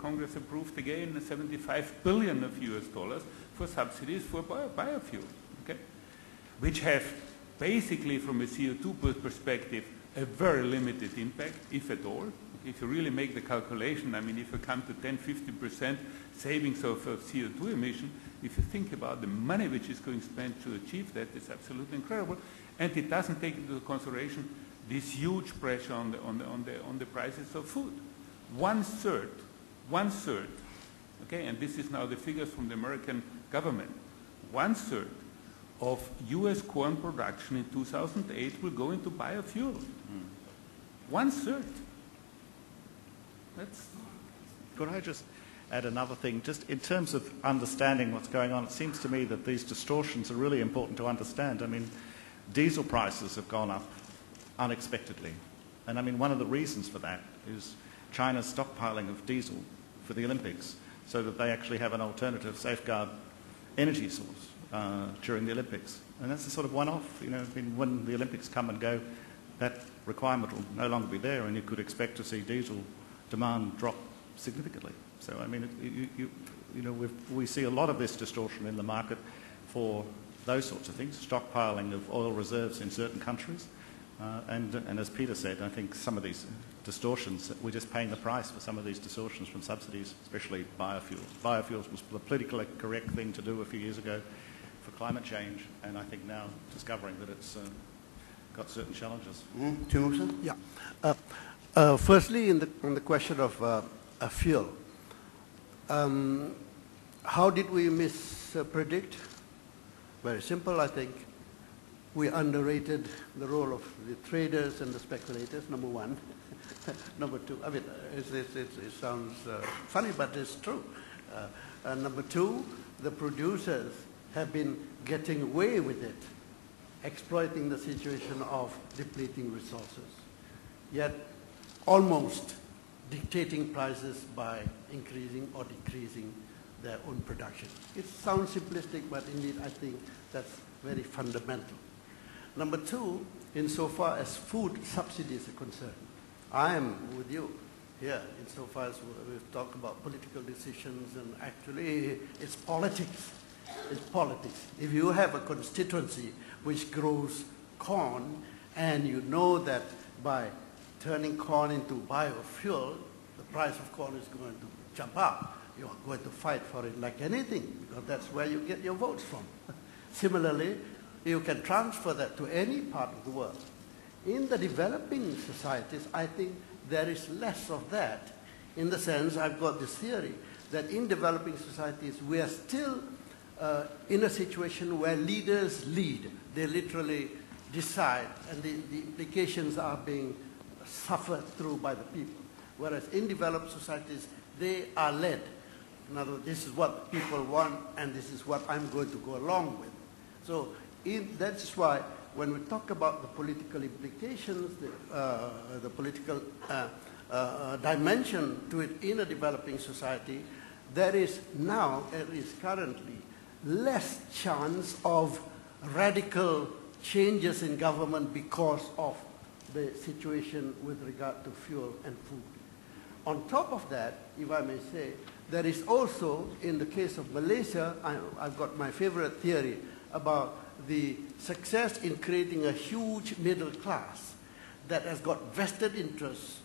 Congress approved again 75 billion of US dollars for subsidies for biofuel, okay? Which have basically, from a CO2 perspective, a very limited impact, if at all. If you really make the calculation, I mean, if you come to 10–15% savings of CO2 emission, if you think about the money which is going spent to achieve that, it's absolutely incredible. And it doesn't take into consideration this huge pressure on the prices of food. One third, okay, and this is now the figures from the American government, 1/3 of US corn production in 2008 will go into biofuel. 1/3. Could I just add another thing? Just in terms of understanding what's going on, it seems to me that these distortions are really important to understand. I mean, diesel prices have gone up unexpectedly. And I mean, one of the reasons for that is China's stockpiling of diesel for the Olympics so that they actually have an alternative safeguard energy source during the Olympics. And that's a sort of one-off. You know, I mean, when the Olympics come and go, that requirement will no longer be there, and you could expect to see diesel demand drop significantly. So, I mean, you know, we see a lot of this distortion in the market for those sorts of things, stockpiling of oil reserves in certain countries. And as Peter said, I think some of these distortions, we're just paying the price for some of these distortions from subsidies, especially biofuels. Biofuels was the politically correct thing to do a few years ago for climate change, and I think now discovering that it's got certain challenges. Musa? Yeah. Firstly, on the question of fuel, how did we mispredict? Very simple, I think. We underrated the role of the traders and the speculators, number one. Number two, I mean, it sounds funny, but it's true. Number two, the producers have been getting away with it, exploiting the situation of depleting resources, yet almost dictating prices by increasing or decreasing their own production. It sounds simplistic, but indeed I think that's very fundamental. Number two, insofar as food subsidies are concerned, I am with you here insofar as we've talked about political decisions, and actually it's politics. It's politics. If you have a constituency which grows corn, and you know that by turning corn into biofuel, the price of corn is going to jump up, you are going to fight for it like anything, because that's where you get your votes from. Similarly, you can transfer that to any part of the world. In the developing societies, I think there is less of that, in the sense, I've got this theory, that in developing societies, we are still in a situation where leaders lead. They literally decide, and the implications are being suffered through by the people. Whereas in developed societies, they are led. In other words, this is what people want, and this is what I'm going to go along with. So that's why when we talk about the political implications, the political dimension to it in a developing society, there is now, at least currently, less chance of radical changes in government because of the situation with regard to fuel and food. On top of that, if I may say, there is also, in the case of Malaysia, I've got my favorite theory about the success in creating a huge middle class that has got vested interests.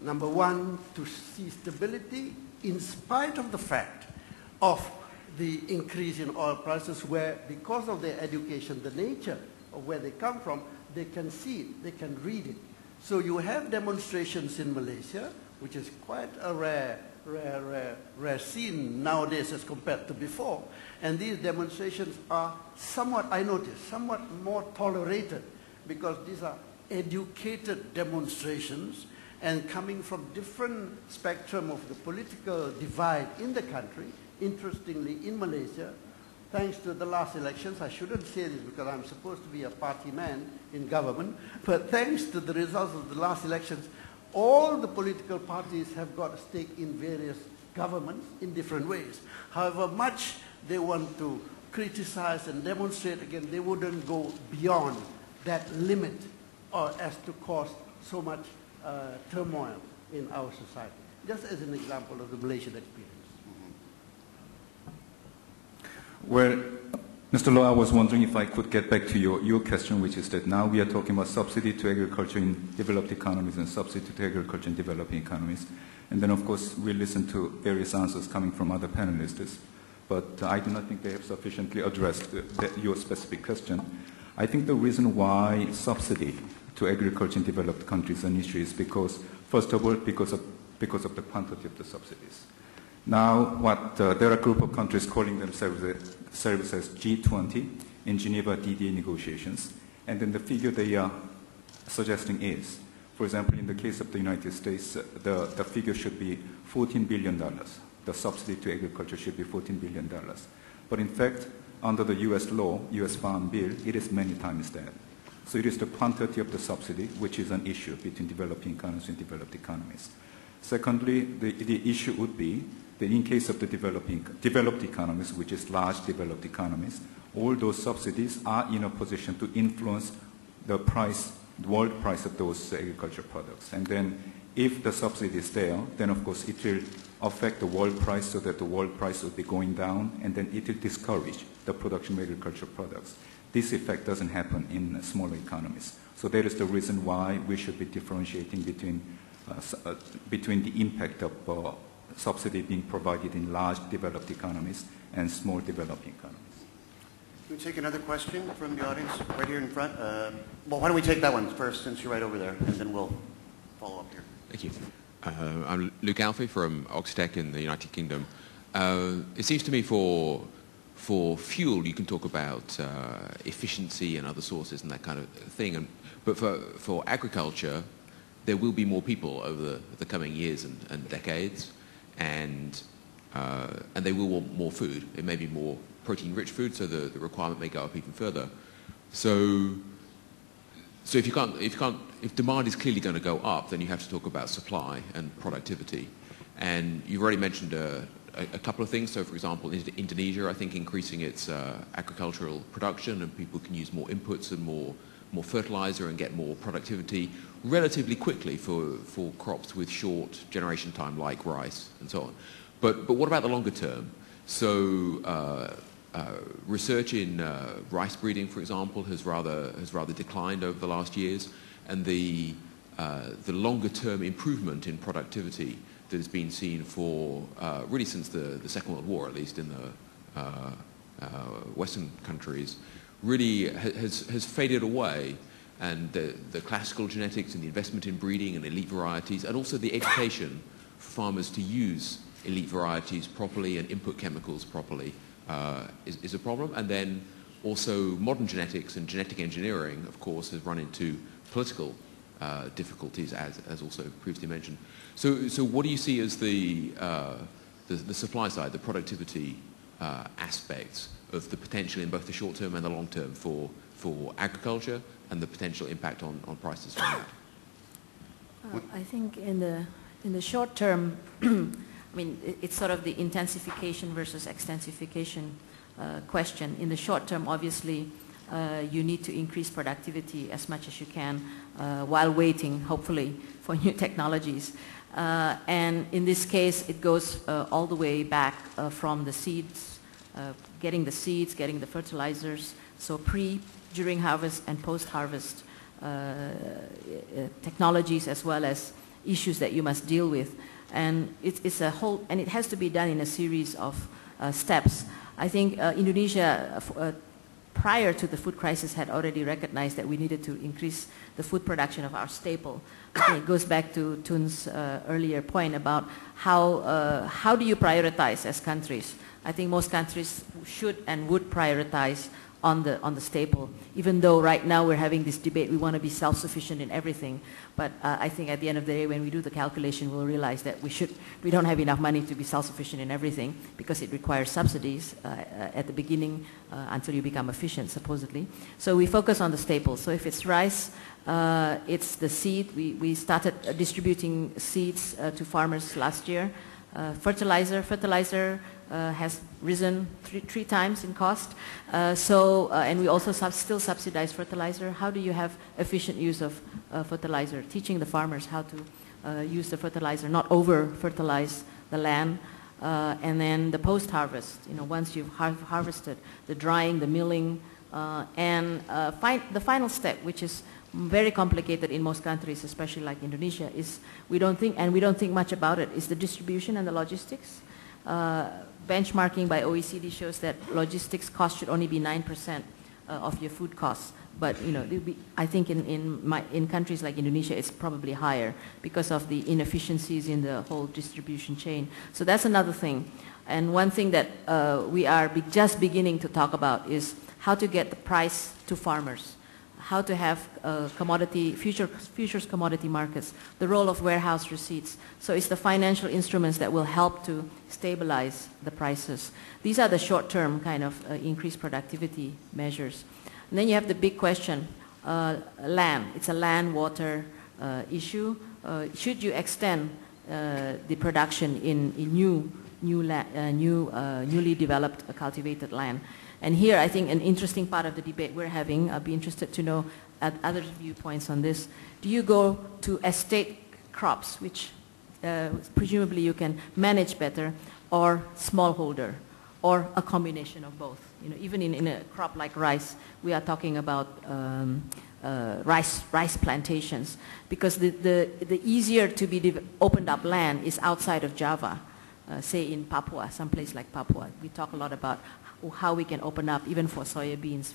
Number one, to see stability in spite of the fact of the increase in oil prices, where because of their education, the nature of where they come from, they can see it, they can read it. So you have demonstrations in Malaysia, which is quite a rare scene nowadays as compared to before. And these demonstrations are somewhat, I notice, somewhat more tolerated, because these are educated demonstrations and coming from different spectrum of the political divide in the country. Interestingly, in Malaysia, thanks to the last elections, I shouldn't say this because I'm supposed to be a party man in government, but thanks to the results of the last elections, all the political parties have got a stake in various governments in different ways. However much they want to criticize and demonstrate, again, they wouldn't go beyond that limit or as to cause so much turmoil in our society. Just as an example of the Malaysian experience. Well, Mr. Loh, I was wondering if I could get back to your question, which is that now we are talking about subsidy to agriculture in developed economies and subsidy to agriculture in developing economies. And then, of course, we listen to various answers coming from other panelists. But I do not think they have sufficiently addressed your specific question. I think the reason why subsidy to agriculture in developed countries is an issue is because, first of all, because of the quantity of the subsidies. Now, there are a group of countries calling themselves as G20 in Geneva DDA negotiations, and then the figure they are suggesting is, for example, in the case of the United States, the figure should be $14 billion. The subsidy to agriculture should be $14 billion. But in fact, under the US law, US Farm Bill, it is many times that. So it is the quantity of the subsidy which is an issue between developing economies and developed economies. Secondly, the issue would be that in case of the developed economies, which is large developed economies, all those subsidies are in a position to influence the price, the world price of those agriculture products. And then if the subsidy is there, then of course it will affect the world price so that the world price will be going down, and then it will discourage the production of agriculture products. This effect doesn't happen in smaller economies. So that is the reason why we should be differentiating between the impact of subsidy being provided in large developed economies and small developing economies. Can we take another question from the audience right here in front? Well, why don't we take that one first, since you're right over there, and then we'll follow up here. Thank you. I'm Luke Alfie from Oxtec in the United Kingdom. It seems to me for fuel, you can talk about efficiency and other sources and that kind of thing. But for agriculture, there will be more people over the coming years and decades, and they will want more food. It may be more protein-rich food, so the requirement may go up even further. So if demand is clearly going to go up, then you have to talk about supply and productivity. And you've already mentioned a couple of things. So, for example, Indonesia, I think, increasing its agricultural production, and people can use more inputs and more fertilizer and get more productivity relatively quickly for crops with short generation time like rice and so on. But what about the longer term? So research in rice breeding, for example, has rather declined over the last years, and the longer term improvement in productivity that has been seen for really since the Second World War, at least in the Western countries, really has faded away. And the classical genetics and the investment in breeding and elite varieties, and also the education for farmers to use elite varieties properly and input chemicals properly is a problem. And then also modern genetics and genetic engineering, of course, has run into political difficulties, as also previously mentioned. So what do you see as the supply side, the productivity aspects of the potential in both the short term and the long term for agriculture, and the potential impact on prices from that? I think in the short term, I mean, it's sort of the intensification versus extensification question. In the short term, obviously, you need to increase productivity as much as you can while waiting, hopefully, for new technologies. And in this case, it goes all the way back from the seeds, getting the fertilizers, so during harvest and post-harvest technologies, as well as issues that you must deal with. And it's a whole, and it has to be done in a series of steps. I think Indonesia, prior to the food crisis, had already recognized that we needed to increase the food production of our staple. I think it goes back to Tun's earlier point about how do you prioritize as countries. I think most countries should and would prioritize on the staple, even though right now we're having this debate, we want to be self-sufficient in everything. But I think at the end of the day, when we do the calculation, we'll realize that we don't have enough money to be self-sufficient in everything, because it requires subsidies at the beginning until you become efficient, supposedly. So we focus on the staples. So if it's rice, it's the seed. We started distributing seeds to farmers last year. Fertilizer has risen three times in cost. And we also still subsidize fertilizer. How do you have efficient use of fertilizer? Teaching the farmers how to use the fertilizer, not over-fertilize the land. And then the post-harvest, once you've harvested, the drying, the milling, and the final step, which is very complicated in most countries, especially like Indonesia, is we don't think much about it, is the distribution and the logistics. Benchmarking by OECD shows that logistics cost should only be 9% of your food costs. But I think in countries like Indonesia, it's probably higher because of the inefficiencies in the whole distribution chain. So that's another thing. And one thing that we are just beginning to talk about is how to get the price to farmers, how to have futures commodity markets, the role of warehouse receipts. So it's the financial instruments that will help to stabilize the prices. These are the short-term kind of increased productivity measures. And then you have the big question, land. It's a land-water issue. Should you extend the production in newly developed cultivated land? And here, I think an interesting part of the debate we're having, I'd be interested to know other viewpoints on this. Do you go to estate crops, which presumably you can manage better, or smallholder, or a combination of both? Even in a crop like rice, we are talking about rice plantations, because the easier to be opened up land is outside of Java, say in Papua, someplace like Papua. We talk a lot about how we can open up even for soybeans,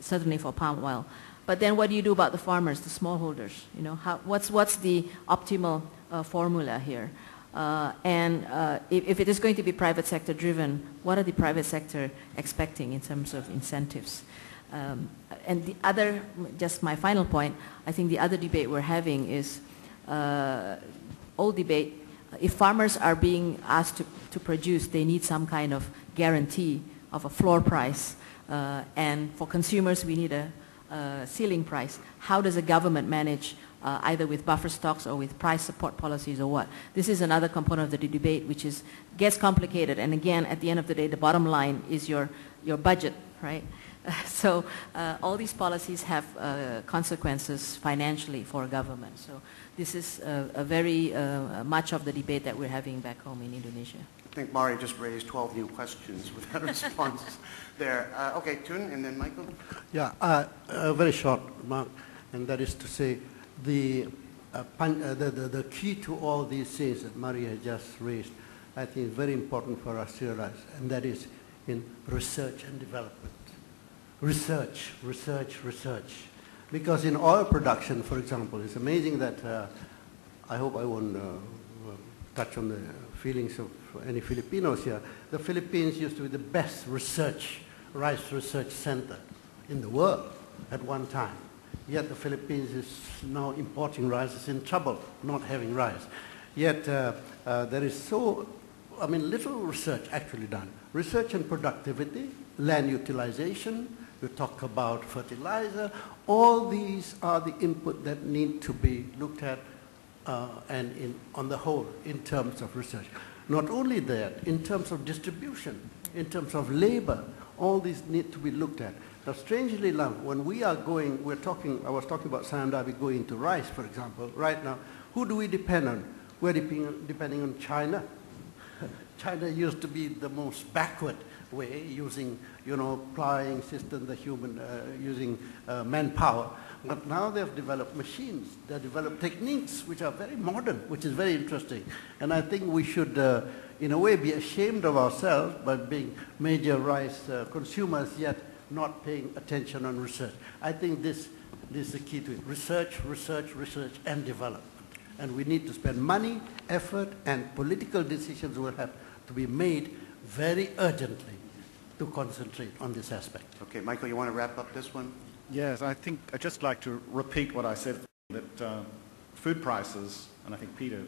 certainly for palm oil. But then what do you do about the farmers, the smallholders? What's the optimal formula here? If it is going to be private sector driven, what are the private sector expecting in terms of incentives? And the other, just my final point, I think the other debate we're having is old debate. If farmers are being asked to produce, they need some kind of guarantee of a floor price. And for consumers, we need a ceiling price. How does a government manage either with buffer stocks or with price support policies or what? This is another component of the debate which gets complicated. And again, at the end of the day, the bottom line is your budget, right? So all these policies have consequences financially for a government. So this is a very much of the debate that we're having back home in Indonesia. I think Mari just raised 12 new questions with that response there. Okay, Thun, and then Michael. Yeah, a very short remark, and that is to say the key to all these things that Mari has just raised, I think is very important for us to realize, and that is in research and development. Research. Because in oil production, for example, it's amazing that, I hope I won't touch on the feelings of any Filipinos here. The Philippines used to be the best rice research center in the world at one time. Yet the Philippines is now importing rice, is in trouble not having rice. Yet there is little research actually done. Research and productivity, land utilization, you talk about fertilizer, all these are the input that need to be looked at on the whole in terms of research. Not only that, in terms of distribution, in terms of labor, all these need to be looked at. Now, strangely enough, when I was talking about Sime and Darby going into rice, for example, right now, who do we depend on? We're depending on China. China used to be the most backward way, using, plying system, using manpower. But now they've developed machines, they've developed techniques which are very modern, which is very interesting. And I think we should, in a way, be ashamed of ourselves by being major rice consumers, yet not paying attention on research. I think this is the key to it. Research, and development. And we need to spend money, effort, and political decisions will have to be made very urgently to concentrate on this aspect. Okay, Michael, you want to wrap up this one? Yes, I think I'd just like to repeat what I said, that food prices, and I think Peter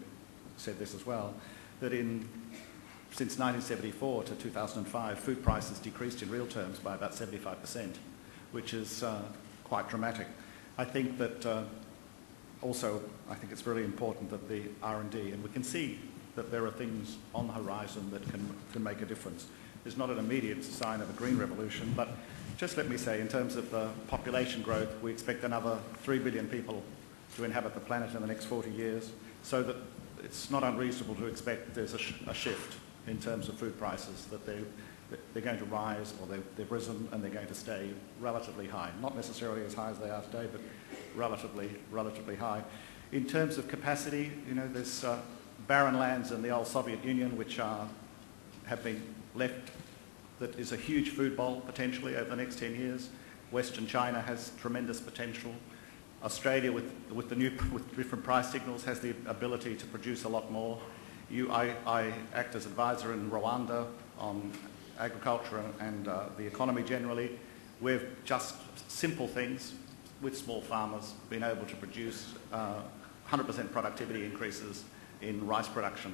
said this as well, that since 1974 to 2005, food prices decreased in real terms by about 75%, which is quite dramatic. I think that also, I think it's really important that the R&D, and we can see that there are things on the horizon that can make a difference. It's not an immediate sign of a green revolution, but just let me say, in terms of population growth, we expect another 3 billion people to inhabit the planet in the next 40 years, so that it's not unreasonable to expect there's a shift in terms of food prices, that they're going to rise, or they've risen, and they're going to stay relatively high. Not necessarily as high as they are today, but relatively high. In terms of capacity, you know, there's barren lands in the old Soviet Union which have been left, that is a huge food bowl potentially over the next 10 years. Western China has tremendous potential. Australia, with different price signals, has the ability to produce a lot more. I act as advisor in Rwanda on agriculture and the economy generally. We've just simple things with small farmers been able to produce 100% productivity increases in rice production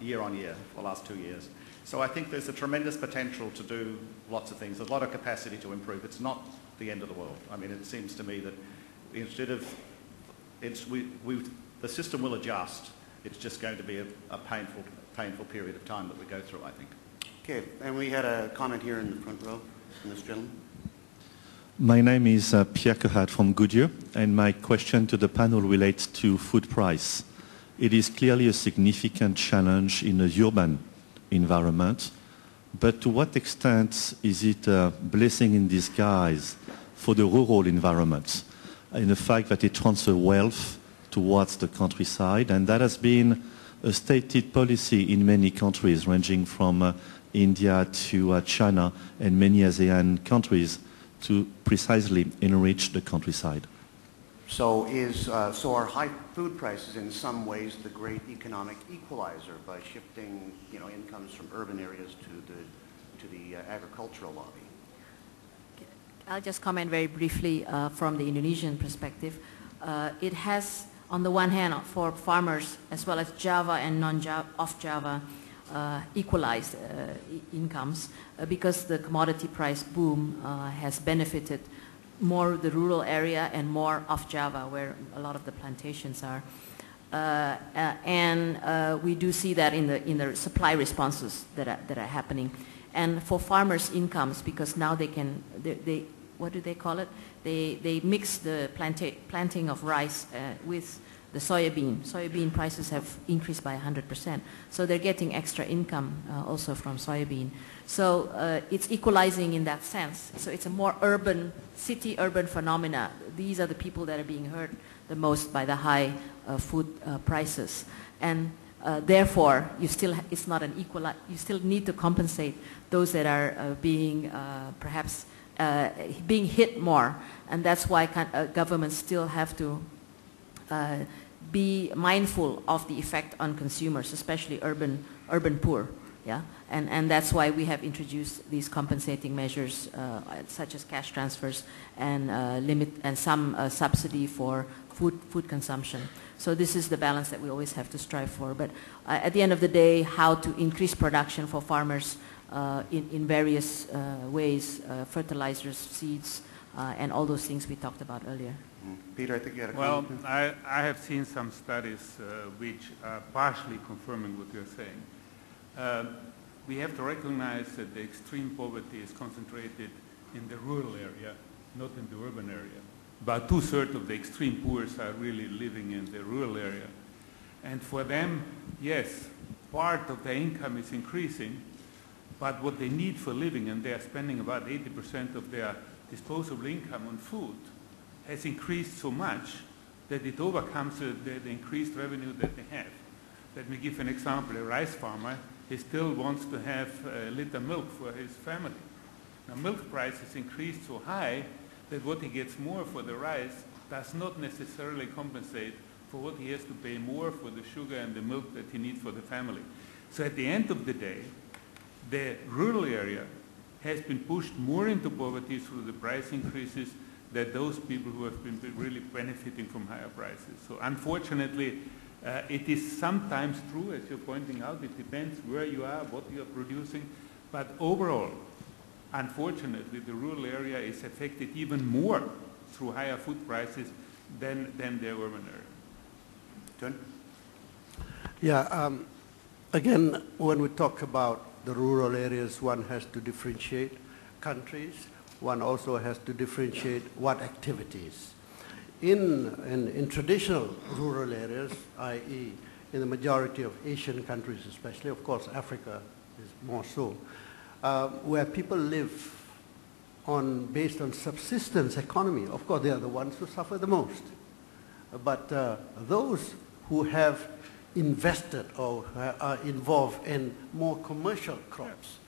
year on year for the last 2 years. So I think there's a tremendous potential to do lots of things. There's a lot of capacity to improve. It's not the end of the world. I mean, it seems to me that instead of, the system will adjust. It's just going to be a painful period of time that we go through, I think. Okay, and we had a comment here in the front row from this gentleman. My name is Pierre Kehat from Goodyear, and my question to the panel relates to food price. It is clearly a significant challenge in a urban environment, but to what extent is it a blessing in disguise for the rural environment, in the fact that it transfers wealth towards the countryside, and that has been a stated policy in many countries, ranging from India to China and many ASEAN countries, to precisely enrich the countryside. So are high food prices in some ways the great economic equalizer by shifting, you know, incomes from urban areas to the agricultural lobby? I'll just comment very briefly from the Indonesian perspective. It has, on the one hand, for farmers as well as Java and off Java, equalized incomes because the commodity price boom has benefited more the rural area and more off Java, where a lot of the plantations are. And we do see that in the supply responses that are happening. And for farmers' incomes, because now they can, what do they call it? They mix the planting of rice with the soybean. Soybean prices have increased by 100%. So they're getting extra income also from soybean. So it's equalizing in that sense. So it's a more urban, city-urban phenomena. These are the people that are being hurt the most by the high food prices. And therefore, it's not an equal, you still need to compensate those that are being perhaps being hit more. And that's why governments still have to be mindful of the effect on consumers, especially urban poor. Yeah? And that's why we have introduced these compensating measures such as cash transfers and some subsidy for food consumption. So this is the balance that we always have to strive for. But at the end of the day, how to increase production for farmers in various ways, fertilizers, seeds, and all those things we talked about earlier. Peter, I think you had a comment. Well, I have seen some studies which are partially confirming what you're saying. We have to recognize that the extreme poverty is concentrated in the rural area, not in the urban area. About 2/3 of the extreme poor are really living in the rural area. And for them, yes, part of their income is increasing, but what they need for living, and they are spending about 80% of their disposable income on food, has increased so much that it overcomes the increased revenue that they have. Let me give an example. A rice farmer, he still wants to have a liter milk for his family. Now, milk prices increased so high that what he gets more for the rice does not necessarily compensate for what he has to pay more for the sugar and the milk that he needs for the family. So at the end of the day, the rural area has been pushed more into poverty through the price increases than those people who have been really benefiting from higher prices. So unfortunately, it is sometimes true, as you're pointing out, it depends where you are, what you are producing, but overall, unfortunately, the rural area is affected even more through higher food prices than the urban area. Chen? Yeah, again, when we talk about the rural areas, one has to differentiate countries. One also has to differentiate what activities. In traditional rural areas, i.e. in the majority of Asian countries especially, of course Africa is more so, where people live based on subsistence economy, of course they are the ones who suffer the most. But those who have invested or are involved in more commercial crops,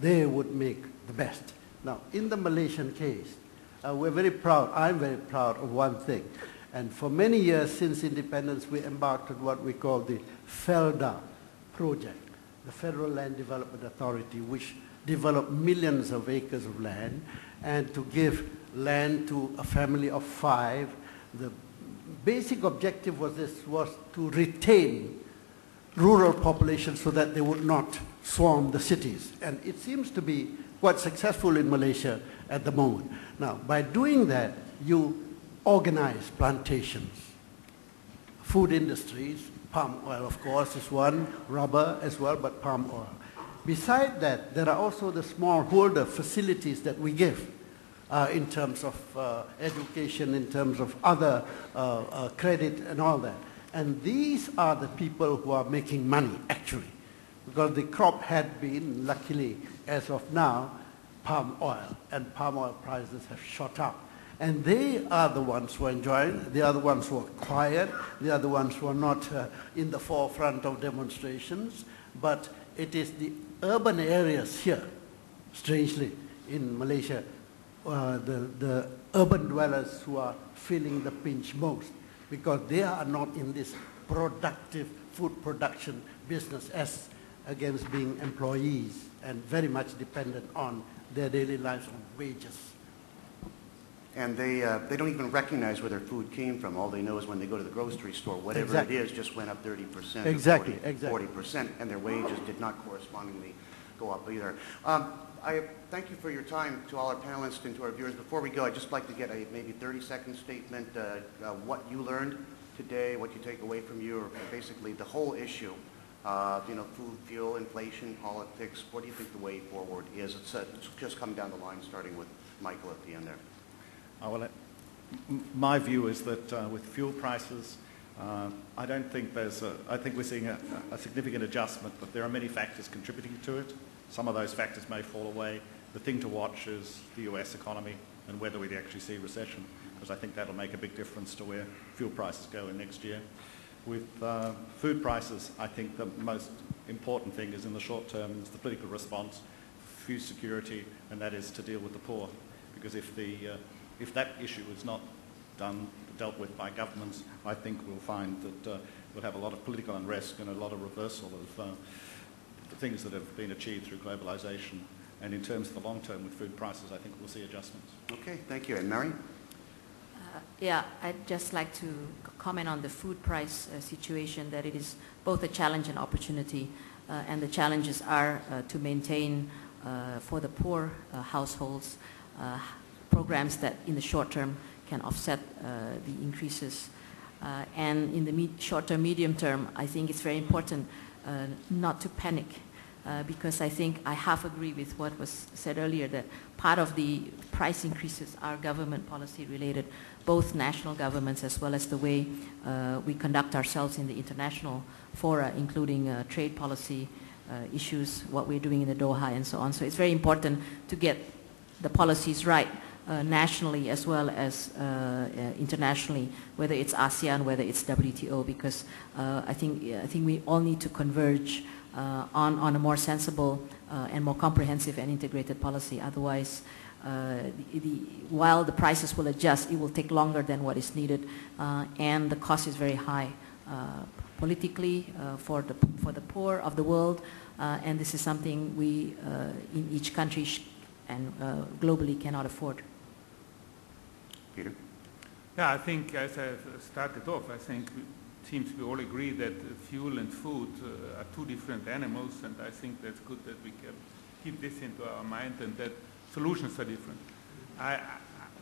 they would make the best. Now, in the Malaysian case, we're very proud, I'm very proud of one thing. And for many years since independence, we embarked on what we call the FELDA project, the Federal Land Development Authority, which developed millions of acres of land, and to give land to a family of 5. The basic objective was to retain rural populations so that they would not swarm the cities. And it seems to be quite successful in Malaysia at the moment. Now, by doing that, you organize plantations, food industries, palm oil, of course, is one, rubber as well, but palm oil. Beside that, there are also the smallholder facilities that we give in terms of education, in terms of other credit and all that. And these are the people who are making money, actually, because the crop had been, luckily, as of now, palm oil, and palm oil prices have shot up. And they are the ones who are enjoying, they are the ones who are quiet, they are the ones who are not in the forefront of demonstrations, but it is the urban areas here, strangely, in Malaysia, the urban dwellers who are feeling the pinch most, because they are not in this productive food production business as against being employees and very much dependent on their daily lives on wages. And they don't even recognize where their food came from. All they know is when they go to the grocery store, whatever it is just went up 30%, exactly, 40%, and their wages did not correspondingly go up either. I thank you for your time to all our panelists and to our viewers. Before we go, I'd just like to get a maybe 30-second statement, what you learned today, what you take away from you, or basically the whole issue. Food, fuel, inflation, politics. What do you think the way forward is? It's just come down the line, starting with Michael at the end there. My view is that with fuel prices, I don't think I think we're seeing a significant adjustment, but there are many factors contributing to it. Some of those factors may fall away. The thing to watch is the US economy and whether we actually see recession, because I think that'll make a big difference to where fuel prices go in next year. With food prices, I think the most important thing is in the short term is the political response, food security, and that is to deal with the poor. Because if that issue is not dealt with by governments, I think we'll find that we'll have a lot of political unrest and a lot of reversal of the things that have been achieved through globalization. And in terms of the long term with food prices, I think we'll see adjustments. Okay, thank you. And Mary? Yeah, I'd just like to comment on the food price situation, that it is both a challenge and opportunity. And the challenges are to maintain for the poor households programs that in the short term can offset the increases. And in the short-term, medium term, I think it's very important not to panic because I think I half agree with what was said earlier, that part of the price increases are government policy related, both national governments as well as the way we conduct ourselves in the international fora, including trade policy issues, what we're doing in the Doha and so on. So it's very important to get the policies right nationally as well as internationally, whether it's ASEAN, whether it's WTO, because I think we all need to converge on a more sensible and more comprehensive and integrated policy. Otherwise, while the prices will adjust, it will take longer than what is needed, and the cost is very high politically for the poor of the world, and this is something we in each country and globally cannot afford. Peter? Yeah, I think as I started off, I think it seems we all agree that fuel and food are two different animals, and I think that's good that we can keep this into our mind and that solutions are different.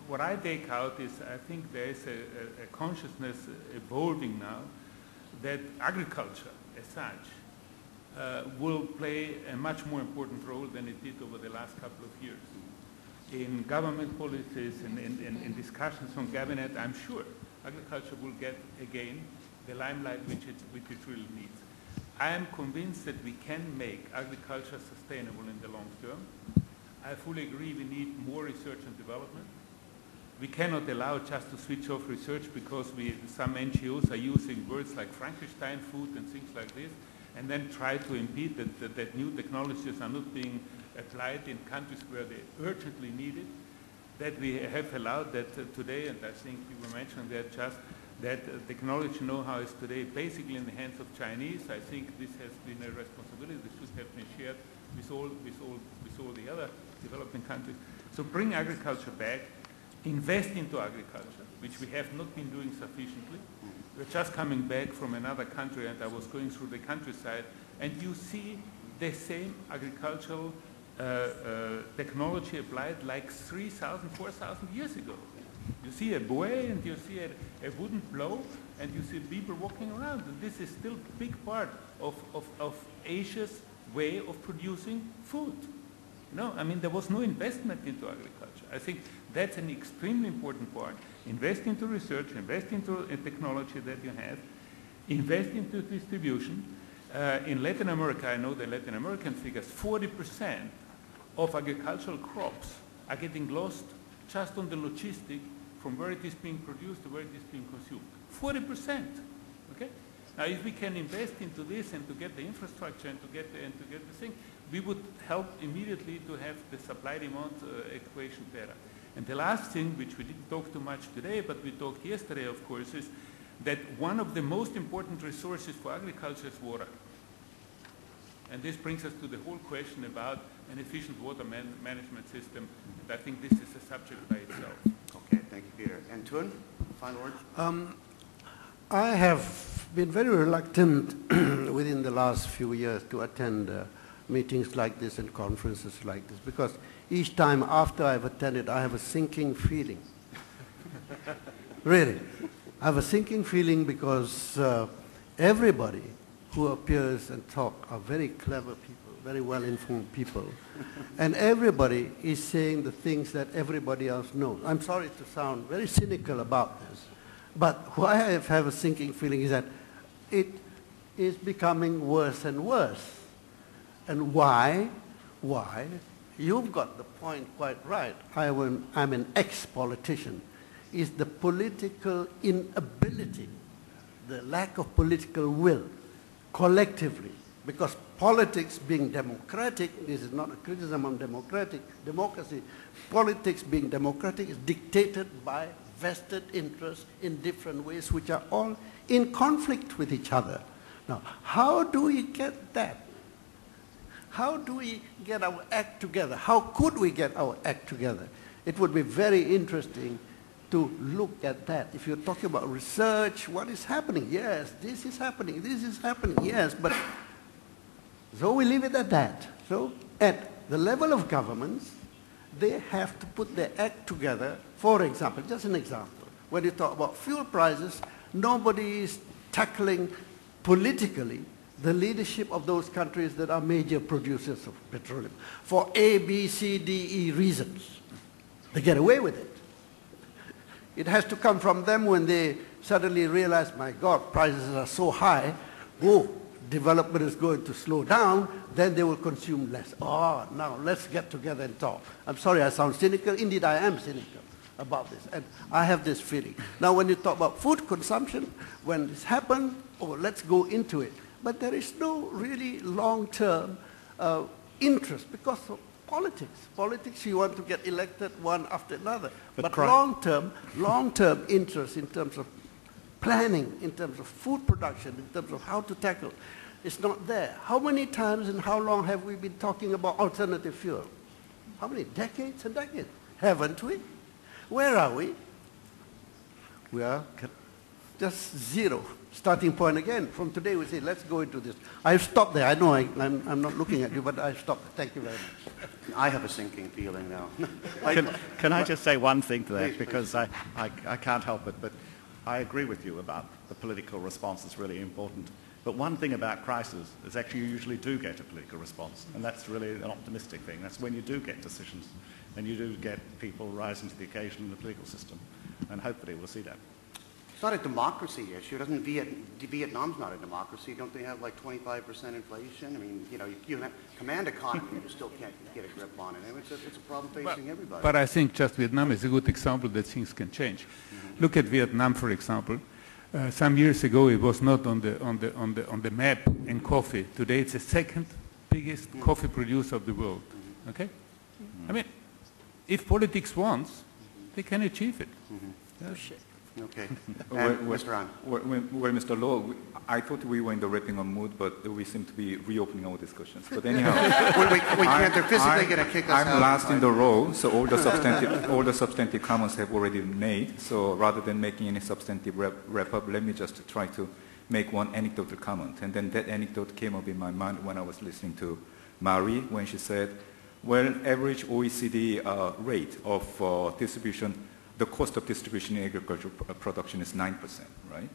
What I take out is I think there is a consciousness evolving now that agriculture, as such will play a much more important role than it did over the last couple of years. In government policies and in discussions on cabinet, I'm sure agriculture will get again the limelight which it really needs. I am convinced that we can make agriculture sustainable in the long term. I fully agree we need more research and development. We cannot allow just to switch off research because some NGOs are using words like Frankenstein food and things like this, and then try to impede that new technologies are not being applied in countries where they urgently need it. That we have allowed that today, and I think you were mentioning that just, that technology know-how is today basically in the hands of Chinese. I think this has been a responsibility that should have been shared with all the other developing countries. So bring agriculture back, invest into agriculture, which we have not been doing sufficiently. We're just coming back from another country, and I was going through the countryside, and you see the same agricultural technology applied like 3,000, 4,000 years ago. You see a buoy, and you see a wooden plow, and you see people walking around, and this is still a big part of Asia's way of producing food. No, I mean, there was no investment into agriculture. I think that's an extremely important part. Invest into research, invest into technology that you have, invest into distribution. In Latin America, I know the Latin American figures, 40% of agricultural crops are getting lost just on the logistic from where it is being produced to where it is being consumed. 40%, okay? Now, if we can invest into this and to get the infrastructure and to get the thing, we would help immediately to have the supply-demand equation better. And the last thing, which we didn't talk too much today, but we talked yesterday, of course, is that one of the most important resources for agriculture is water. And this brings us to the whole question about an efficient water management system. And I think this is a subject by itself. Okay, thank you, Peter. And Tun, final word? I have been very reluctant within the last few years to attend meetings like this and conferences like this, because each time after I've attended, I have a sinking feeling. Really. I have a sinking feeling because everybody who appears and talk are very clever people, very well-informed people. And everybody is saying the things that everybody else knows. I'm sorry to sound very cynical about this, but why I have a sinking feeling is that it is becoming worse and worse. And why? Why? You've got the point quite right. I'm an ex-politician. Is the political inability, the lack of political will, collectively, because politics being democratic, this is not a criticism on democracy, politics being democratic is dictated by vested interests in different ways which are all in conflict with each other. Now, how do we get that? How do we get our act together? How could we get our act together? It would be very interesting to look at that. If you're talking about research, what is happening? Yes, this is happening, yes, but so we leave it at that. So at the level of governments, they have to put their act together. For example, just an example, when you talk about fuel prices, nobody is tackling politically the leadership of those countries that are major producers of petroleum for A, B, C, D, E reasons. They get away with it. It has to come from them when they suddenly realize, my God, prices are so high, development is going to slow down, then they will consume less. Oh, now let's get together and talk. I'm sorry I sound cynical. Indeed, I am cynical about this. And I have this feeling. Now, when you talk about food consumption, when this happened, let's go into it. But there is no really long-term interest because of politics. Politics, you want to get elected one after another. But long-term interest in terms of planning, in terms of food production, in terms of how to tackle, it's not there. How many times and how long have we been talking about alternative fuel? How many decades and decades? Haven't we? Where are we? We are just zero. Starting point again. From today we say, let's go into this. I've stopped there. I know I'm not looking at you, but I've stopped. Thank you very much. I have a sinking feeling now. Can I just say one thing to that? Because I can't help it, but I agree with you about the political response is really important. But one thing about crisis is actually you usually do get a political response, and that's really an optimistic thing. That's when you do get decisions, and you do get people rising to the occasion in the political system, and hopefully we'll see that. It's not a democracy issue. Vietnam's not a democracy. Don't they have like 25% inflation? I mean, you know, you have command economy, you still can't get a grip on it. I mean, it's a problem facing everybody. But I think just Vietnam is a good example that things can change. Look at Vietnam, for example. Some years ago, it was not on the map in coffee. Today, it's the second biggest coffee producer of the world. Okay? I mean, if politics wants, they can achieve it. Okay. Mr. An. Well, Mr. Law, I thought we were in the wrapping up mood, but we seem to be reopening our discussions. But anyhow, we can't. They're physically going to kick us out. I'm last in the row, so all the substantive comments have already been made. So rather than making any substantive wrap up, let me just try to make one anecdotal comment. And then that anecdote came up in my mind when I was listening to Marie when she said, well, average OECD rate of distribution, the cost of distribution in agricultural production is 9%, right?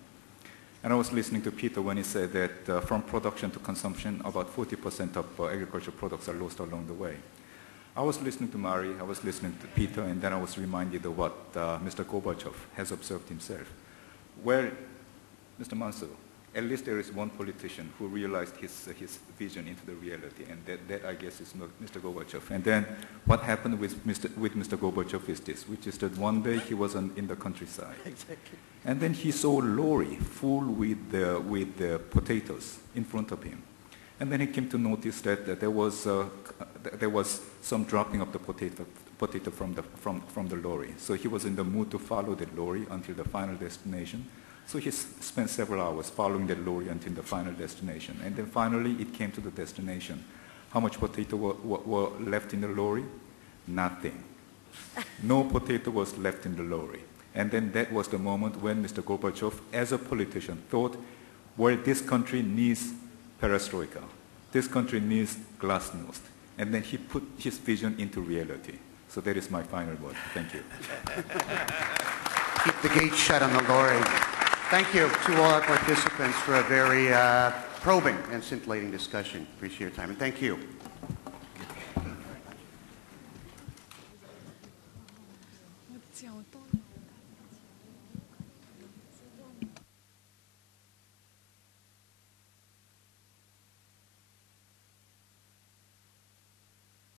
And I was listening to Peter when he said that from production to consumption, about 40% of agricultural products are lost along the way. I was listening to Mari, I was listening to Peter, and then I was reminded of what Mr. Gorbachev has observed himself. Well, Mr. Mansour, at least there is one politician who realized his vision into the reality, and that I guess is Mr. Gorbachev. And then what happened with Mr. Gorbachev is this, which is that one day he was in the countryside. Exactly. And then he saw a lorry full with the potatoes in front of him. And then he came to notice that there was some dropping of the potato from the lorry. So he was in the mood to follow the lorry until the final destination. So he spent several hours following the lorry until the final destination. And then finally it came to the destination. How much potato were left in the lorry? Nothing. No potato was left in the lorry. And then that was the moment when Mr. Gorbachev, as a politician, thought, well, this country needs perestroika. This country needs glasnost. And then he put his vision into reality. So that is my final word. Thank you. Keep the gate shut on the lorry. Thank you to all our participants for a very probing and scintillating discussion. Appreciate your time, and thank you.